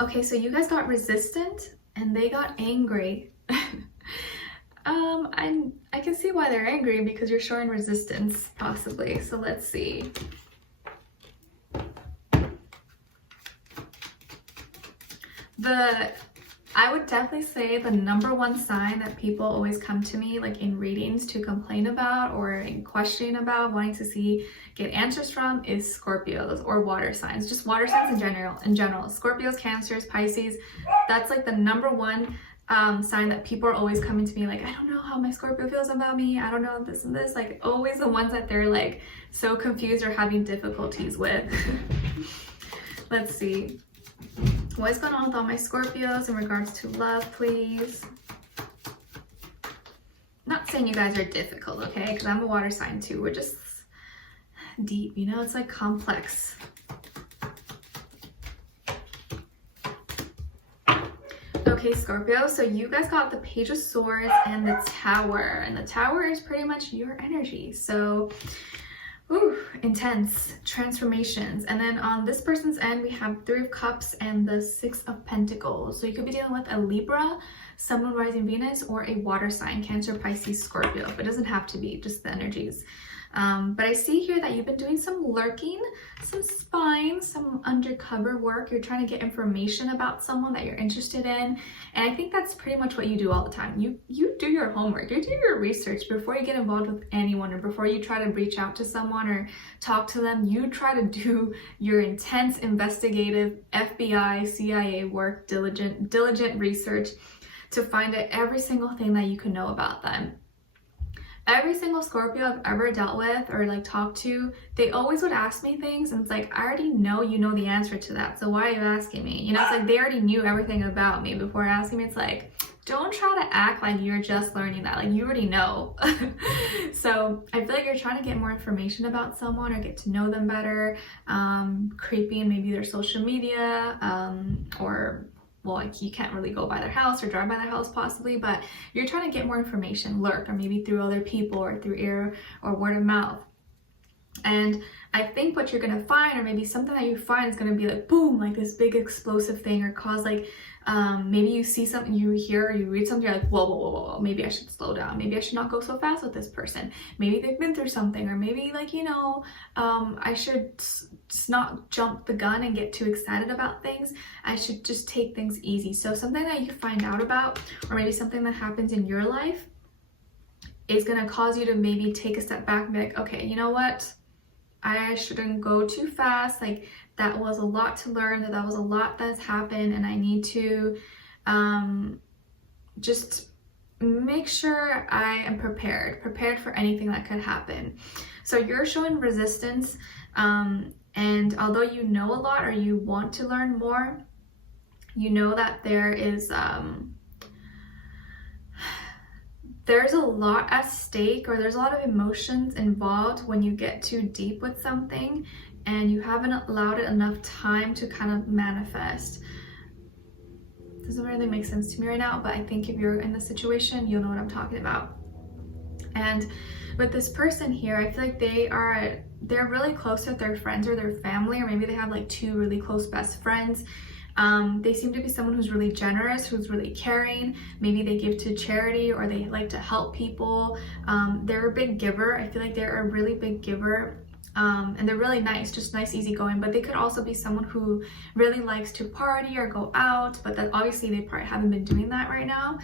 Okay, so you guys got resistant and they got angry. I can see why they're angry because you're showing resistance, possibly. So let's see. I would definitely say the #1 sign that people always come to me like in readings to complain about or in questioning about, wanting to get answers from, is Scorpios or water signs. Just water signs in general. Scorpios, Cancers, Pisces. That's like the #1 sign that people are always coming to me like, I don't know how my Scorpio feels about me. I don't know this and this. Like always the ones that they're like so confused or having difficulties with. Let's see. What is going on with all my Scorpios in regards to love, please? Not saying you guys are difficult, okay? Because I'm a water sign too. We're just deep, you know? It's like complex. Okay, Scorpio, so you guys got the Page of Swords and the Tower. And the Tower is pretty much your energy. So intense transformations. And then on this person's end, we have 3 of Cups and the 6 of Pentacles. So you could be dealing with a Libra, Sun, Moon, Rising, Venus, or a water sign, Cancer, Pisces, Scorpio. It doesn't have to be, just the energies. But I see here that you've been doing some lurking, some spying, some undercover work. You're trying to get information about someone that you're interested in. And I think that's pretty much what you do all the time. You do your homework, you do your research before you get involved with anyone, or before you try to reach out to someone or talk to them. You try to do your intense investigative FBI, CIA work, diligent research to find out every single thing that you can know about them. Every single Scorpio I've ever dealt with or like talked to, they always would ask me things and it's like, I already know you know the answer to that, so why are you asking me? You know, it's like they already knew everything about me before asking me. It's like, don't try to act like you're just learning that, like you already know. So I feel like you're trying to get more information about someone or get to know them better, creeping maybe their social media, or well, like you can't really go by their house or drive by their house possibly, but you're trying to get more information, lurk, or maybe through other people or through ear or word of mouth. And I think what you're gonna find, or maybe something that you find, is gonna be like boom, like this big explosive thing, or cause like maybe you see something, you hear or you read something, you're like, whoa, whoa, whoa, whoa, maybe I should slow down. Maybe I should not go so fast with this person. Maybe they've been through something, or maybe like, you know, I should just not jump the gun and get too excited about things. I should just take things easy. So something that you find out about, or maybe something that happens in your life, is gonna cause you to maybe take a step back and be like, okay, you know what? I shouldn't go too fast. Like, that was a lot to learn, that was a lot that's happened, and I need to just make sure I am prepared for anything that could happen. So you're showing resistance, and although you know a lot, or you want to learn more, you know that there's a lot at stake, or there's a lot of emotions involved when you get too deep with something and you haven't allowed it enough time to kind of manifest. Doesn't really make sense to me right now, but I think if you're in the situation, you'll know what I'm talking about. And with this person here, I feel like they're really close with their friends or their family, or maybe they have like two really close best friends. They seem to be someone who's really generous, who's really caring. Maybe they give to charity, or they like to help people. They're a big giver. I feel like they're a really big giver. And they're really nice, just nice, easygoing. But they could also be someone who really likes to party or go out, but that obviously they probably haven't been doing that right now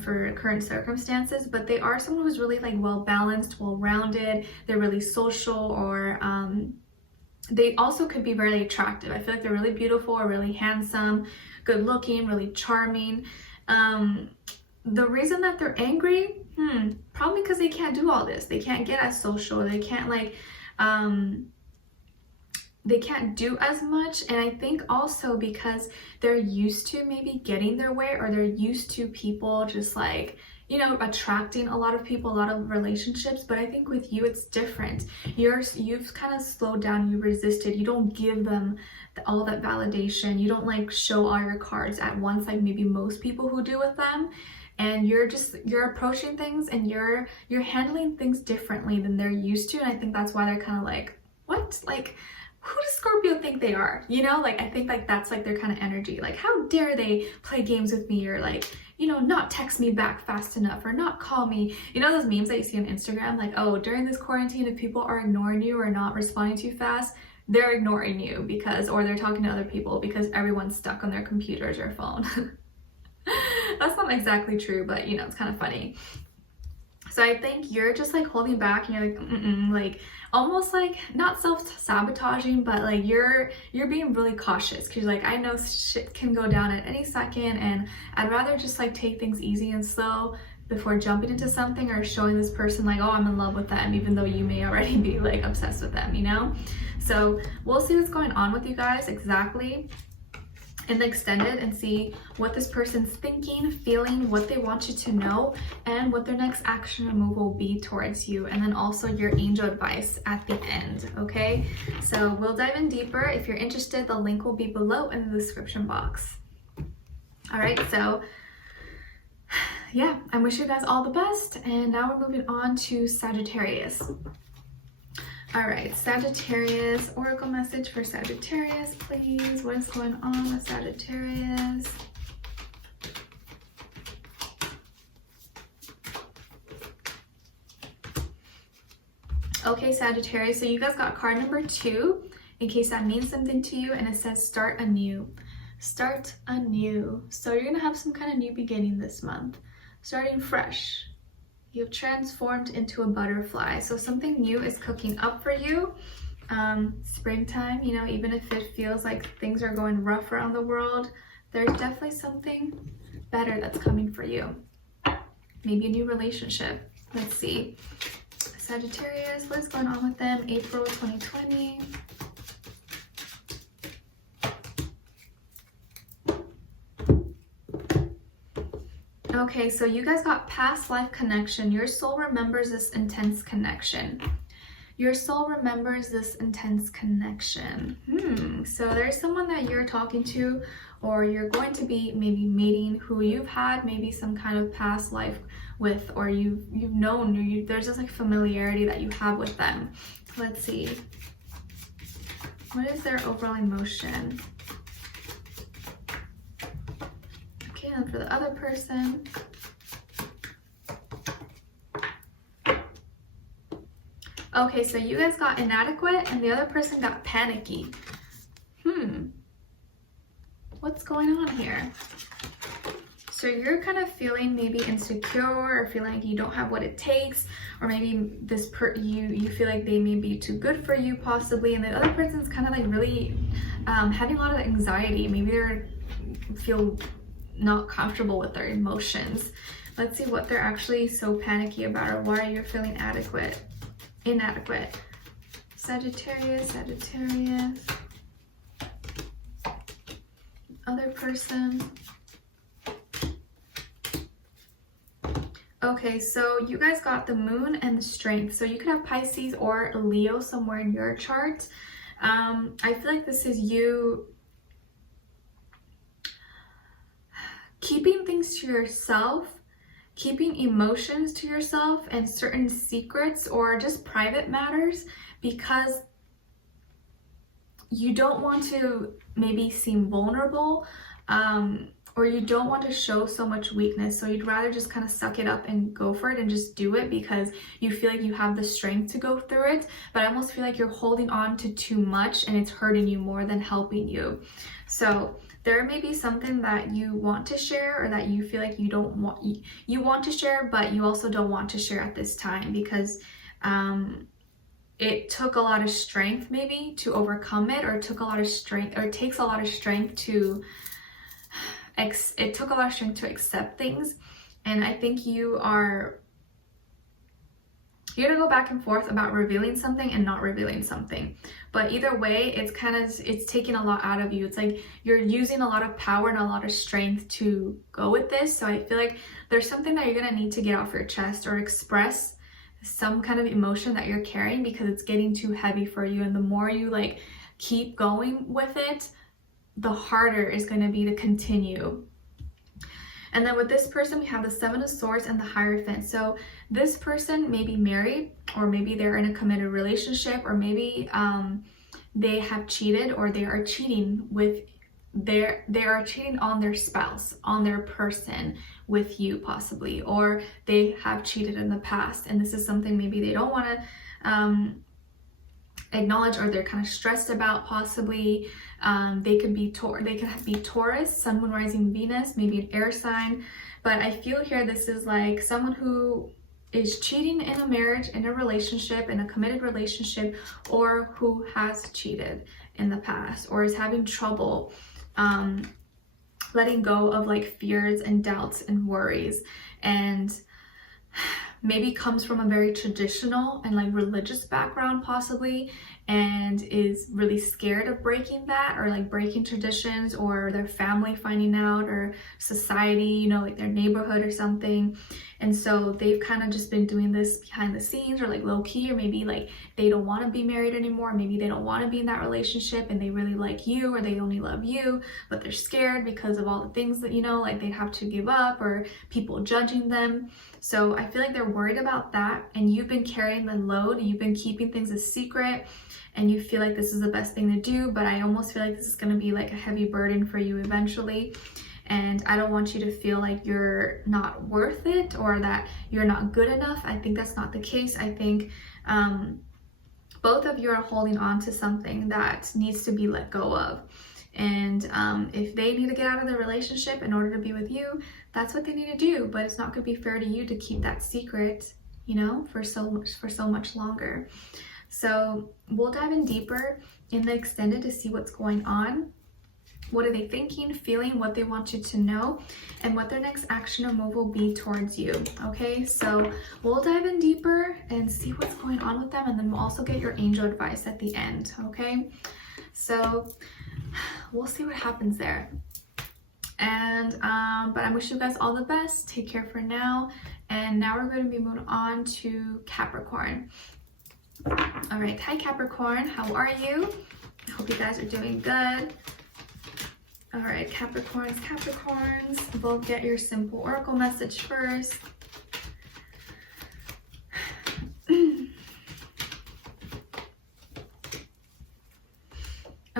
for current circumstances. But they are someone who's really like well-balanced, well-rounded. They're really social, or they also could be very attractive. I feel like they're really beautiful, or really handsome, good looking, really charming. The reason that they're angry, probably because they can't do all this. They can't get as social. They can't like, they can't do as much. And I think also because they're used to maybe getting their way, or they're used to people just like, you know, attracting a lot of people, a lot of relationships. But I think with you, it's different. You've kind of slowed down, you resisted. You don't give them all that validation. You don't like show all your cards at once, like maybe most people who do with them. And you're approaching things, and you're handling things differently than they're used to. And I think that's why they're kind of like, what? Like, who does Scorpio think they are? You know, like, I think like that's like their kind of energy. Like, how dare they play games with me, or like, you know, not text me back fast enough, or not call me. You know those memes that you see on Instagram, like, oh, during this quarantine, if people are ignoring you or not responding too fast, they're ignoring you because, or they're talking to other people because everyone's stuck on their computers or phone. That's not exactly true, but you know, it's kind of funny. So I think you're just like holding back, and you're like, like almost like not self-sabotaging, but like you're being really cautious, because like, I know shit can go down at any second, and I'd rather just like take things easy and slow before jumping into something, or showing this person like, oh, I'm in love with them, even though you may already be like obsessed with them, you know? So we'll see what's going on with you guys exactly in the extended, and see what this person's thinking, feeling, what they want you to know, and what their next action or move will be towards you. And then also your angel advice at the end, okay? So we'll dive in deeper. If you're interested, the link will be below in the description box. All right, so yeah, I wish you guys all the best. And now we're moving on to Sagittarius. All right, Sagittarius, oracle message for Sagittarius, please. What is going on with Sagittarius? Okay, Sagittarius, so you guys got card number 2, in case that means something to you, and it says start anew. Start anew. So you're gonna have some kind of new beginning this month, starting fresh. You've transformed into a butterfly. So something new is cooking up for you. Springtime, you know, even if it feels like things are going rough around the world, there's definitely something better that's coming for you. Maybe a new relationship. Let's see. Sagittarius, what's going on with them? April 2020. Okay, so you guys got past life connection. Your soul remembers this intense connection. Your soul remembers this intense connection. So there's someone that you're talking to, or you're going to be maybe meeting, who you've had maybe some kind of past life with, or you've known, there's this like familiarity that you have with them. Let's see. What is their overall emotion? Okay, and for the other person. Okay, so you guys got inadequate and the other person got panicky. What's going on here? So you're kind of feeling maybe insecure or feeling like you don't have what it takes, or maybe you feel like they may be too good for you possibly, and the other person's kind of like really having a lot of anxiety. Maybe they feel not comfortable with their emotions. Let's see what they're actually so panicky about, or why you're feeling inadequate. Sagittarius. Other person. Okay, so you guys got the moon and the strength. So you could have Pisces or Leo somewhere in your chart. I feel like this is you keeping things to yourself, keeping emotions to yourself and certain secrets or just private matters, because you don't want to maybe seem vulnerable, or you don't want to show so much weakness. So you'd rather just kind of suck it up and go for it and just do it because you feel like you have the strength to go through it. But I almost feel like you're holding on to too much and it's hurting you more than helping you. So there may be something that you want to share, or that you feel like you want to share, but you also don't want to share at this time, because it took a lot of strength maybe to overcome it, or it took a lot of strength, or it takes a lot of strength to accept things. And I think you're gonna go back and forth about revealing something and not revealing something. But either way, it's taking a lot out of you. It's like you're using a lot of power and a lot of strength to go with this. So I feel like there's something that you're gonna need to get off your chest, or express some kind of emotion that you're carrying, because it's getting too heavy for you. And the more you like keep going with it, the harder it's going to be to continue. And then with this person, we have the Seven of Swords and the Hierophant. So this person may be married, or maybe they're in a committed relationship, or maybe they have cheated, or they are cheating on their spouse, on their person, with you possibly, or they have cheated in the past, and this is something maybe they don't want to acknowledge, or they're kind of stressed about possibly. They could be Taurus, Sun, Moon, Rising, Venus, maybe an air sign. But I feel here this is like someone who is cheating in a marriage, in a relationship, in a committed relationship, or who has cheated in the past, or is having trouble letting go of like fears and doubts and worries, and maybe comes from a very traditional and like religious background possibly, and is really scared of breaking that, or like breaking traditions, or their family finding out, or society, you know, like their neighborhood or something. And so they've kind of just been doing this behind the scenes, or like low key, or maybe like they don't want to be married anymore, maybe they don't want to be in that relationship, and they really like you, or they only love you, but they're scared because of all the things that, you know, like they'd have to give up, or people judging them. So I feel like they're worried about that, and you've been carrying the load, you've been keeping things a secret, and you feel like this is the best thing to do, but I almost feel like this is going to be like a heavy burden for you eventually. And I don't want you to feel like you're not worth it, or that you're not good enough. I think that's not the case. I think both of you are holding on to something that needs to be let go of. And if they need to get out of the relationship in order to be with you, that's what they need to do. But it's not going to be fair to you to keep that secret, you know, for so much longer. So we'll dive in deeper in the extended to see what's going on. What are they thinking, feeling, what they want you to know, and what their next action or move will be towards you. Okay, so we'll dive in deeper and see what's going on with them, and then we'll also get your angel advice at the end. Okay, so we'll see what happens there. And but I wish you guys all the best. Take care for now. And now we're going to be moving on to Capricorn. All right, hi Capricorn, how are you? I hope you guys are doing good. All right, Capricorns, we'll get your simple oracle message first.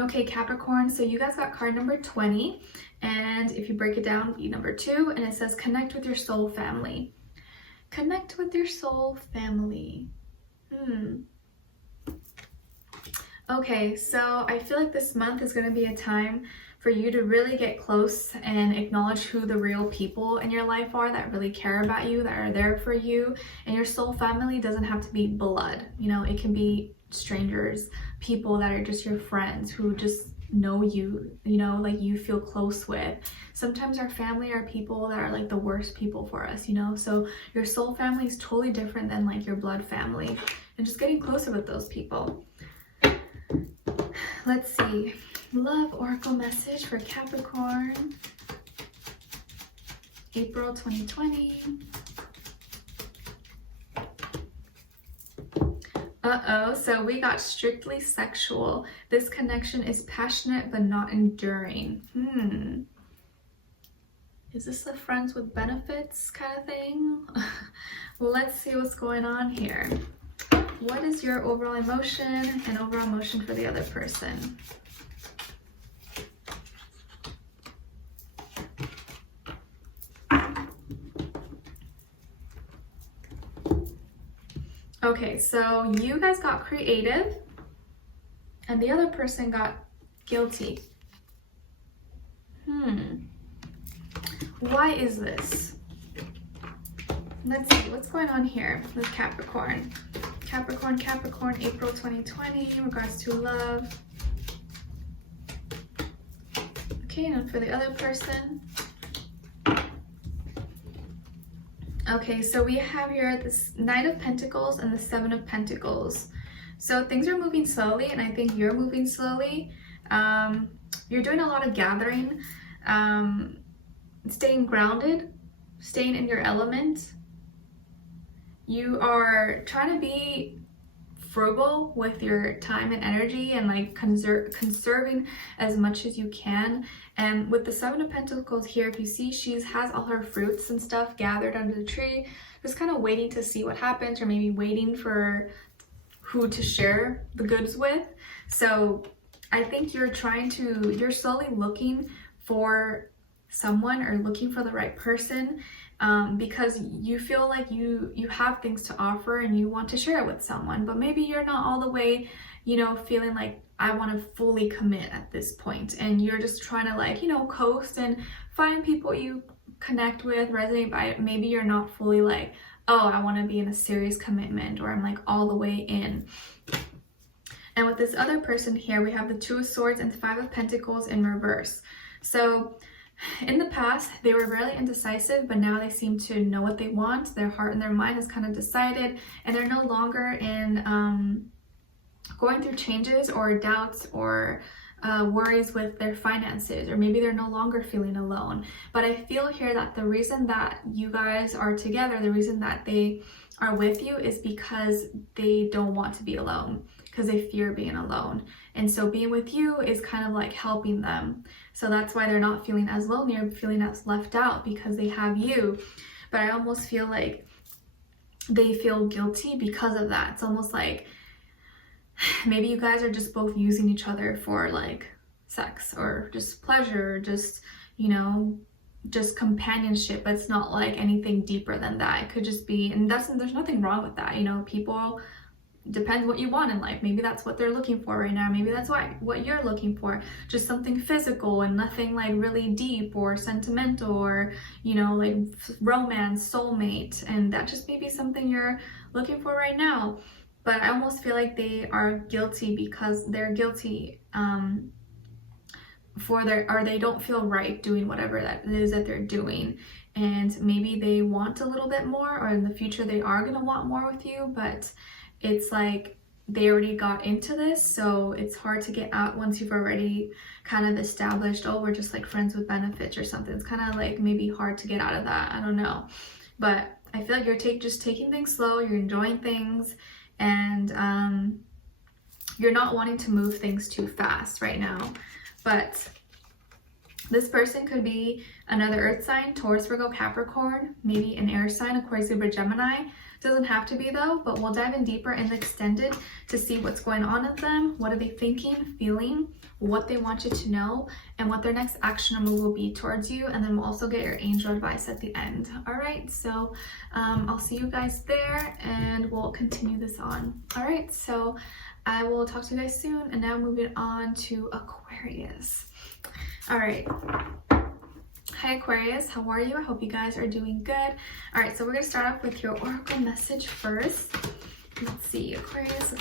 Okay, Capricorn, so you guys got card number 20, and if you break it down, be number 2, and it says connect with your soul family. Connect with your soul family. Okay, so I feel like this month is going to be a time for you to really get close and acknowledge who the real people in your life are that really care about you, that are there for you. And your soul family doesn't have to be blood, you know, it can be strangers, people that are just your friends who just know you, you know, like you feel close with. Sometimes our family are people that are like the worst people for us, you know, so your soul family is totally different than like your blood family, and just getting closer with those people. Let's see, love oracle message for Capricorn, April 2020. So we got strictly sexual. This connection is passionate but not enduring. Is this a friends with benefits kind of thing? Well, let's see what's going on here. What is your overall emotion and overall emotion for the other person? Okay, so you guys got creative and the other person got guilty. Why is this? Let's see what's going on here with Capricorn. Capricorn, April 2020 in regards to love. Okay, and for the other person. Okay, so we have here this Knight of Pentacles and the Seven of Pentacles. So things are moving slowly, and I think you're moving slowly. You're doing a lot of gathering, staying grounded, staying in your element. You are trying to be frugal with your time and energy and like conserving as much as you can. And with the Seven of Pentacles here, if you see, she has all her fruits and stuff gathered under the tree, just kind of waiting to see what happens, or maybe waiting for who to share the goods with. So I think you're slowly looking for someone or looking for the right person, because you feel like you have things to offer and you want to share it with someone, but maybe you're not all the way, you know, feeling like I want to fully commit at this point, and you're just trying to like, you know, coast and find people you connect with, resonate by. Maybe you're not fully like, oh, I want to be in a serious commitment, or I'm like all the way in. And with this other person here, we have the Two of Swords and Five of Pentacles in reverse. So in the past, they were really indecisive, but now they seem to know what they want. Their heart and their mind has kind of decided, and they're no longer in going through changes or doubts or worries with their finances, or maybe they're no longer feeling alone. But I feel here that the reason that you guys are together, the reason that they are with you, is because they don't want to be alone, because they fear being alone. And so being with you is kind of like helping them. So that's why they're not feeling as lonely or feeling as left out, because they have you. But I almost feel like they feel guilty because of that. It's almost like maybe you guys are just both using each other for like sex or just pleasure, or just, you know, just companionship. But it's not like anything deeper than that. It could just be, and there's nothing wrong with that. You know, people, depends what you want in life. Maybe that's what they're looking for right now. Maybe that's what you're looking for. Just something physical and nothing like really deep or sentimental, or, you know, like romance, soulmate. And that just may be something you're looking for right now. But I almost feel like they are guilty because they're guilty or they don't feel right doing whatever that it is that they're doing. And maybe they want a little bit more, or in the future they are going to want more with you, but it's like they already got into this, so it's hard to get out once you've already kind of established, oh, we're just like friends with benefits or something. It's kind of like maybe hard to get out of that. I don't know. But I feel like you're just taking things slow, you're enjoying things, and you're not wanting to move things too fast right now. But this person could be another earth sign, Taurus, Virgo, Capricorn, maybe an air sign, Aquarius, Libra, Gemini. Doesn't have to be though, but we'll dive in deeper in the extended to see what's going on with them, what are they thinking, feeling, what they want you to know, and what their next action or move will be towards you. And then we'll also get your angel advice at the end. All right, so I'll see you guys there and we'll continue this on. All right, so I will talk to you guys soon. And now moving on to Aquarius. All right. Hi Aquarius, how are you? I hope you guys are doing good. All right, so we're gonna start off with your oracle message first. Let's see, Aquarius.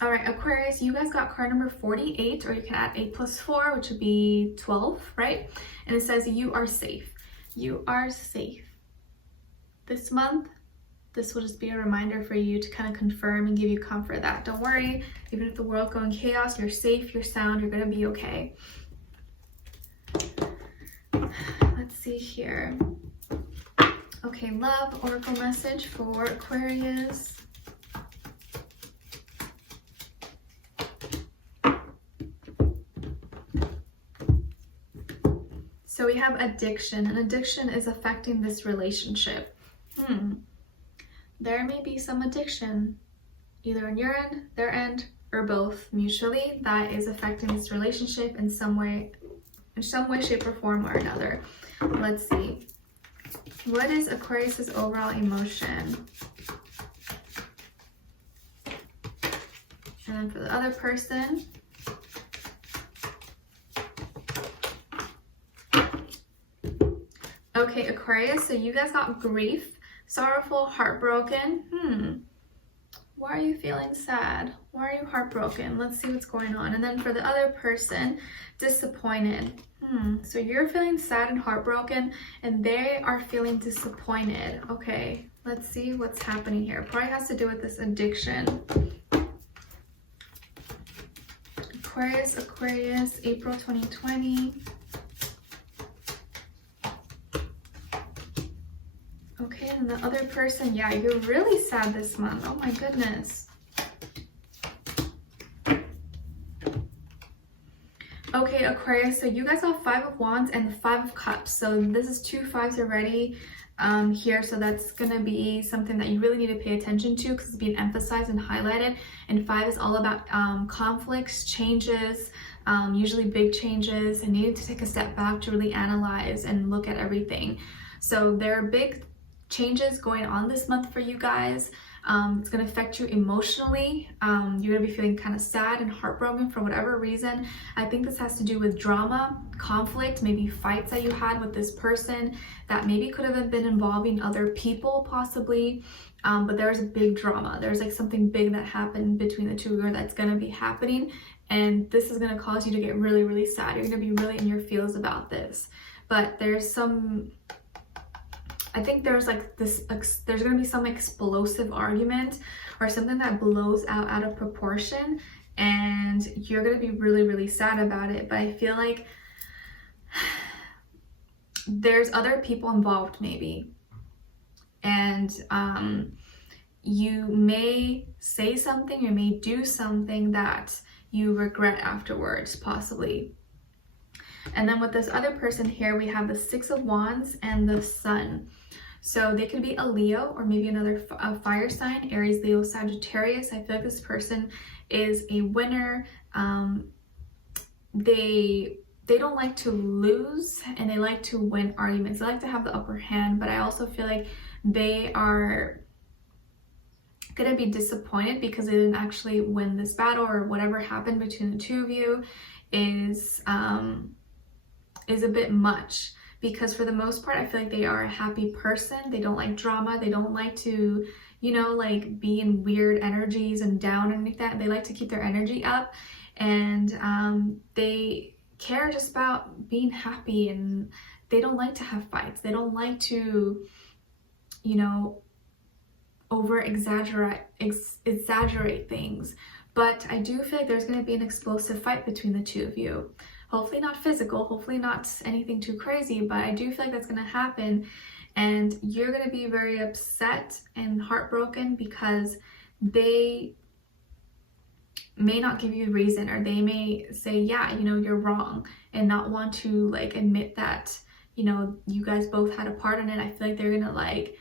All right, Aquarius, you guys got card number 48, or you can add 8 plus 4, which would be 12, right? And it says you are safe. You are safe. This month, this will just be a reminder for you to kind of confirm and give you comfort that don't worry, even if the world goes in chaos, you're safe, you're sound, you're gonna be okay. Let's see here. Okay, love oracle message for Aquarius. So we have addiction, and addiction is affecting this relationship. There may be some addiction, either on your end, their end, or both mutually, that is affecting this relationship in some way, shape, or form or another. Let's see. What is Aquarius's overall emotion? And then for the other person, okay, Aquarius, so you guys got grief, sorrowful, heartbroken. Why are you feeling sad? Why are you heartbroken? Let's see what's going on. And then for the other person, disappointed. So you're feeling sad and heartbroken, and they are feeling disappointed. Okay, let's see what's happening here. Probably has to do with this addiction. Aquarius, April 2020. Okay, and the other person, yeah, you're really sad this month. Oh my goodness. Okay, Aquarius, so you guys have 5 of Wands and the 5 of Cups. So this is 2 5s already here. So that's going to be something that you really need to pay attention to because it's being emphasized and highlighted. And 5 is all about conflicts, changes, usually big changes, and needing to take a step back to really analyze and look at everything. So there are big changes going on this month for you guys. It's going to affect you emotionally. You're going to be feeling kind of sad and heartbroken for whatever reason. I think this has to do with drama, conflict, maybe fights that you had with this person that maybe could have been involving other people possibly. But there's a big drama. There's like something big that happened between the two of you that's going to be happening. And this is going to cause you to get really, really sad. You're going to be really in your feels about this. But there's some... I think there's like this, there's going to be some explosive argument or something that blows out of proportion, and you're going to be really, really sad about it. But I feel like there's other people involved maybe, and you may say something, you may do something that you regret afterwards, possibly. And then with this other person here, we have the 6 of Wands and the Sun. So they could be a Leo or maybe another fire sign, Aries, Leo, Sagittarius. I feel like this person is a winner. They don't like to lose, and they like to win arguments. They like to have the upper hand, but I also feel like they are gonna be disappointed because they didn't actually win this battle, or whatever happened between the two of you is a bit much. Because for the most part, I feel like they are a happy person. They don't like drama. They don't like to, you know, like be in weird energies and down and like that. They like to keep their energy up, and they care just about being happy, and they don't like to have fights. They don't like to, you know, exaggerate things. But I do feel like there's going to be an explosive fight between the two of you. Hopefully not physical, hopefully not anything too crazy, but I do feel like that's going to happen. And you're going to be very upset and heartbroken because they may not give you a reason, or they may say, yeah, you know, you're wrong, and not want to like admit that, you know, you guys both had a part in it. I feel like they're gonna like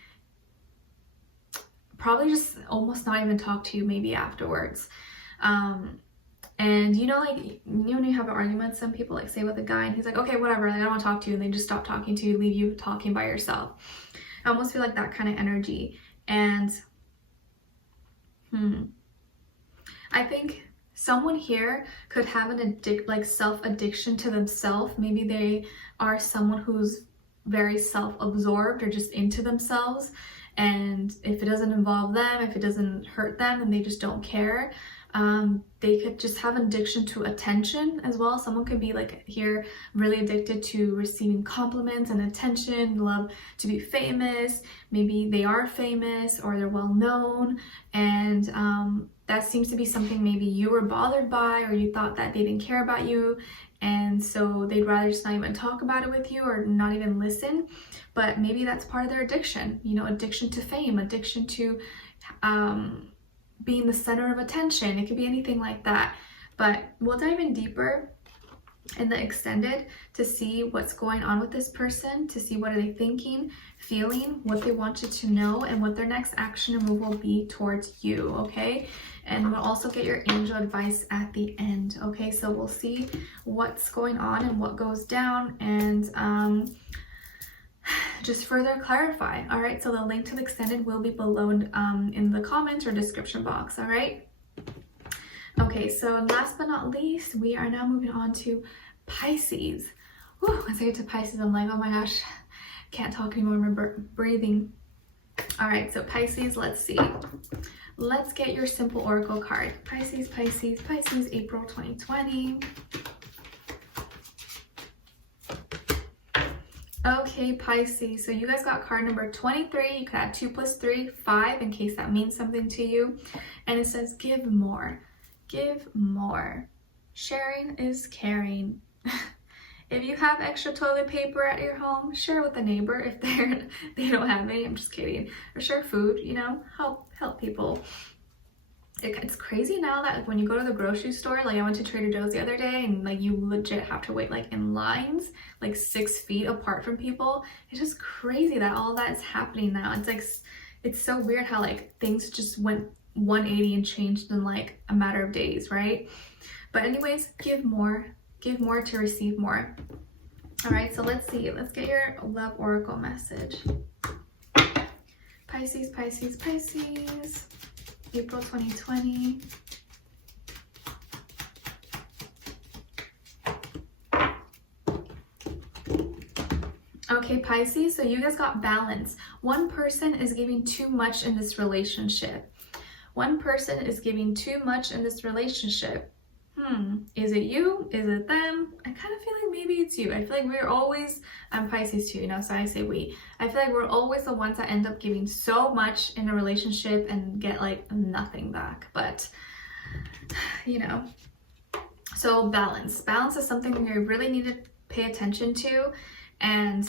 probably just almost not even talk to you maybe afterwards. And you know, like, you know, when you have an argument, some people like say with a guy and he's like, okay, whatever, like, I don't want to talk to you, and they just stop talking to you, leave you talking by yourself. I almost feel like that kind of energy. And I think someone here could have an self-addiction to themselves. Maybe they are someone who's very self-absorbed or just into themselves, and if it doesn't involve them, if it doesn't hurt them, then they just don't care. They could just have an addiction to attention as well. Someone could be like here really addicted to receiving compliments and attention, love to be famous. Maybe they are famous or they're well known, and that seems to be something maybe you were bothered by, or you thought that they didn't care about you, and so they'd rather just not even talk about it with you or not even listen. But maybe that's part of their addiction, you know, addiction to fame, addiction to being the center of attention. It could be anything like that. But we'll dive in deeper in the extended to see what's going on with this person, to see what are they thinking, feeling, what they want you to know, and what their next action and move will be towards you, okay? And we'll also get your angel advice at the end, okay? So we'll see what's going on and what goes down, and just further clarify. All right, so the link to the extended will be below in the comments or description box. All right. Okay, so last but not least, we are now moving on to Pisces. Whew, once I get to Pisces, I'm like, oh my gosh, can't talk anymore, I'm breathing. All right, so Pisces, let's see. Let's get your simple oracle card. Pisces, Pisces, Pisces, April 2020. Okay, Pisces, so you guys got card number 23. You could add 2 + 3, 5, in case that means something to you. And it says, give more. Give more. Sharing is caring. If you have extra toilet paper at your home, share with a neighbor if they don't have any. I'm just kidding. Or share food, you know, help people. It's crazy now that when you go to the grocery store, like I went to Trader Joe's the other day, and like you legit have to wait like in lines like 6 feet apart from people. It's just crazy that all that is happening now. It's like, it's so weird how like things just went 180 and changed in like a matter of days, right? But anyways, give more to receive more. All right, so let's see. Let's get your love oracle message. Pisces, Pisces, Pisces. April 2020. Okay, Pisces, so you guys got balance. One person is giving too much in this relationship. One person is giving too much in this relationship. Is it you? Is it them? I kind of feel like maybe it's you. I feel like we're always, I'm Pisces too, you know, so I say we. I feel like we're always the ones that end up giving so much in a relationship and get like nothing back. But, you know, so balance. Balance is something we really need to pay attention to. And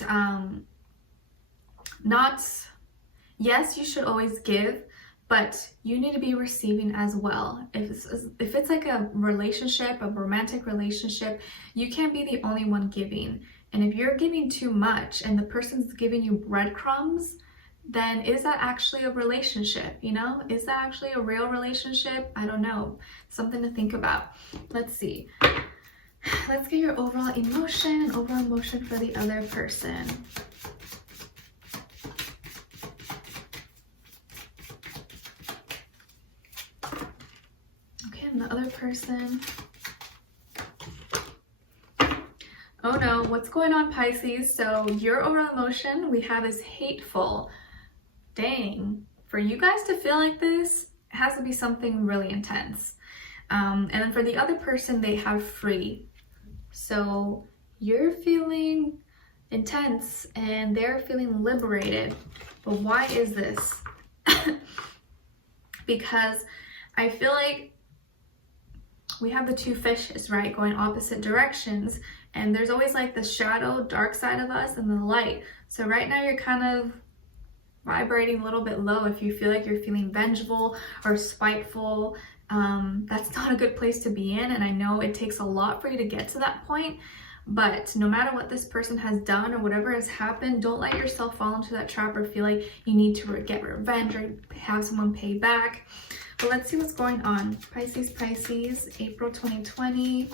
yes, you should always give, but you need to be receiving as well. If it's like a relationship, a romantic relationship, you can't be the only one giving. And if you're giving too much and the person's giving you breadcrumbs, then is that actually a relationship? You know, is that actually a real relationship? I don't know. Something to think about. Let's see. Let's get your overall emotion for the other person. The other person. Oh no, what's going on, Pisces? So your overall emotion we have is hateful. Dang, for you guys to feel like this, it has to be something really intense. And then for the other person, they have free. So you're feeling intense and they're feeling liberated. But why is this? Because I feel like we have the 2 fishes, right, going opposite directions, and there's always like the shadow, dark side of us, and the light. So right now you're kind of vibrating a little bit low if you feel like you're feeling vengeful or spiteful. that's not a good place to be in. And I know it takes a lot for you to get to that point, but no matter what this person has done or whatever has happened, don't let yourself fall into that trap or feel like you need to get revenge or have someone pay back. But let's see what's going on. Pisces, April 2020.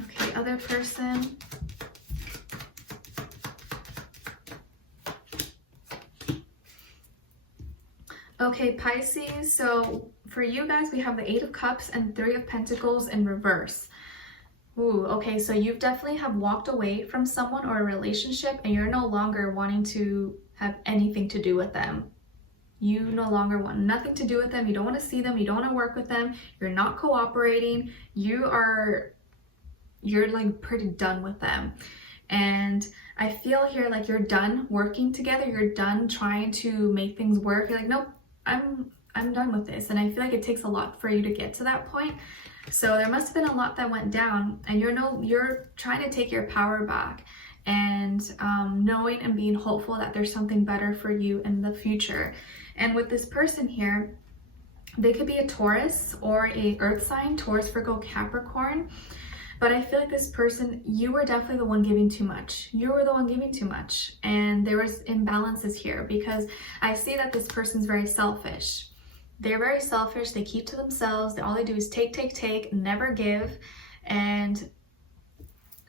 Okay, other person. Okay, Pisces, so for you guys, we have the 8 of Cups and 3 of Pentacles in reverse. Ooh, okay, so you definitely have walked away from someone or a relationship and you're no longer wanting to have anything to do with them. You no longer want nothing to do with them. You don't want to see them. You don't want to work with them. You're not cooperating. You're like pretty done with them. And I feel here like you're done working together. You're done trying to make things work. You're like, nope, I'm done with this. And I feel like it takes a lot for you to get to that point. So there must have been a lot that went down, and you're trying to take your power back and knowing and being hopeful that there's something better for you in the future. And with this person here, they could be a Taurus or a earth sign, Taurus, Virgo, Capricorn. But I feel like this person, you were definitely the one giving too much. You were the one giving too much. And there was imbalances here because I see that this person's very selfish. They're very selfish. They keep to themselves. All they do is take, never give, and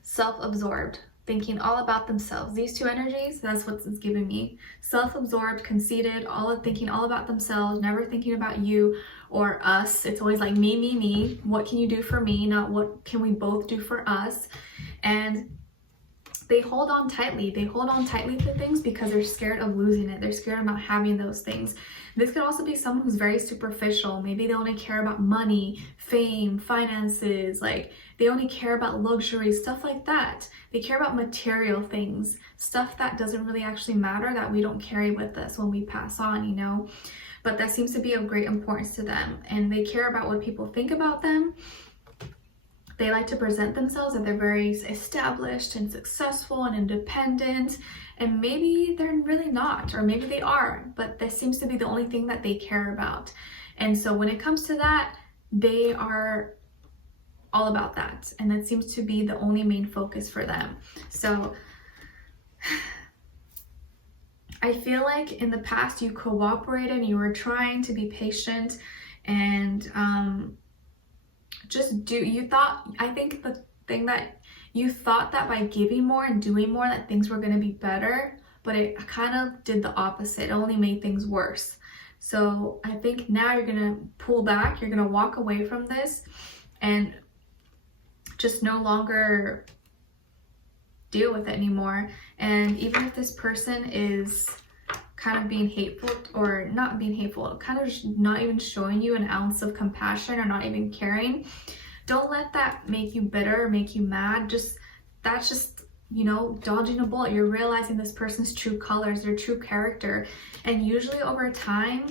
self-absorbed, thinking all about themselves. These two energies, that's what it's giving me. Self-absorbed, conceited, thinking all about themselves, never thinking about you or us. It's always like me. What can you do for me? Not what can we both do for us? And they hold on tightly. They hold on tightly to things because they're scared of losing it. They're scared of not having those things. This could also be someone who's very superficial. Maybe they only care about money, fame, finances. Like they only care about luxury, stuff like that. They care about material things, stuff that doesn't really actually matter, that we don't carry with us when we pass on, you know? But that seems to be of great importance to them. And they care about what people think about them. They like to present themselves that they're very established and successful and independent, and maybe they're really not, or maybe they are, but this seems to be the only thing that they care about. And so when it comes to that, they are all about that, and that seems to be the only main focus for them. So I feel like in the past you cooperated and you were trying to be patient and I think the thing that you thought that by giving more and doing more that things were going to be better, but it kind of did the opposite. It only made things worse. So I think now you're going to pull back, you're going to walk away from this and just no longer deal with it anymore. And even if this person is kind of being hateful, or not being hateful, kind of not even showing you an ounce of compassion or not even caring, don't let that make you bitter or make you mad. That's just, you know, dodging a bullet. You're realizing this person's true colors, their true character. And usually over time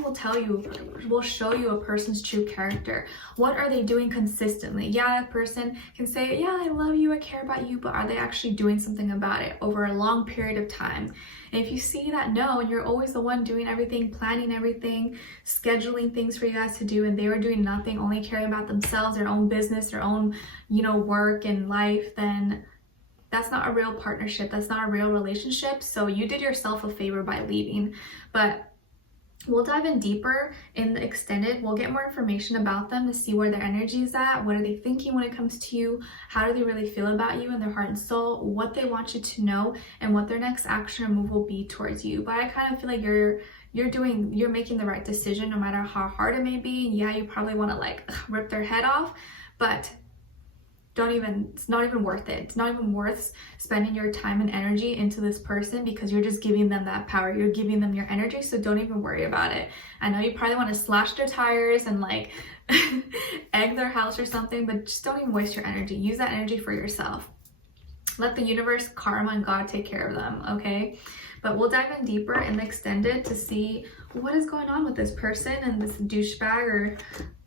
will show you a person's true character. What are they doing consistently? Yeah, that person can say, yeah, I love you, I care about you, but are they actually doing something about it over a long period of time? And if you see that no, and you're always the one doing everything, planning everything, scheduling things for you guys to do, and they were doing nothing, only caring about themselves, their own business, their own, you know, work and life, then that's not a real partnership. That's not a real relationship. So you did yourself a favor by leaving. But we'll dive in deeper in the extended. We'll get more information about them to see where their energy is at. What are they thinking when it comes to you? How do they really feel about you in their heart and soul? What they want you to know, and what their next action or move will be towards you. But I kind of feel like you're making the right decision no matter how hard it may be. Yeah, you probably want to like rip their head off, but it's not even worth it. It's not even worth spending your time and energy into this person because you're just giving them that power. You're giving them your energy, so don't even worry about it. I know you probably want to slash their tires and like egg their house or something, but just don't even waste your energy. Use that energy for yourself. Let the universe, karma, and God take care of them, okay? But we'll dive in deeper in the extended to see what is going on with this person and this douchebag or,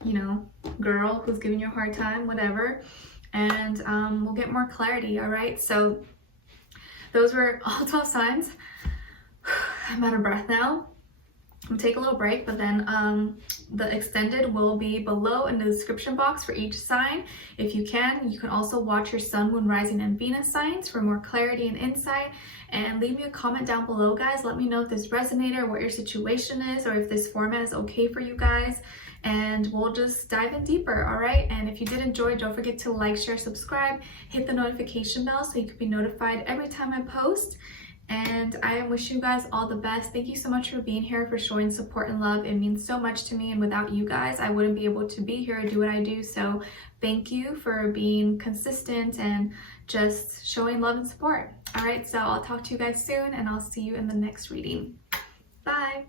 you know, girl who's giving you a hard time, whatever. And we'll get more clarity. All right, so those were all 12 signs. I'm out of breath now. I'm gonna take a little break, but then the extended will be below in the description box for each sign. If you can also watch your sun, moon, rising, and Venus signs for more clarity and insight. And leave me a comment down below, guys. Let me know if this resonated, or what your situation is, or if this format is okay for you guys. And we'll just dive in deeper, all right? And if you did enjoy, don't forget to like, share, subscribe, hit the notification bell so you can be notified every time I post. And I wish you guys all the best. Thank you so much for being here, for showing support and love. It means so much to me, and without you guys, I wouldn't be able to be here and do what I do. So thank you for being consistent and just showing love and support. All right, so I'll talk to you guys soon, and I'll see you in the next reading. Bye.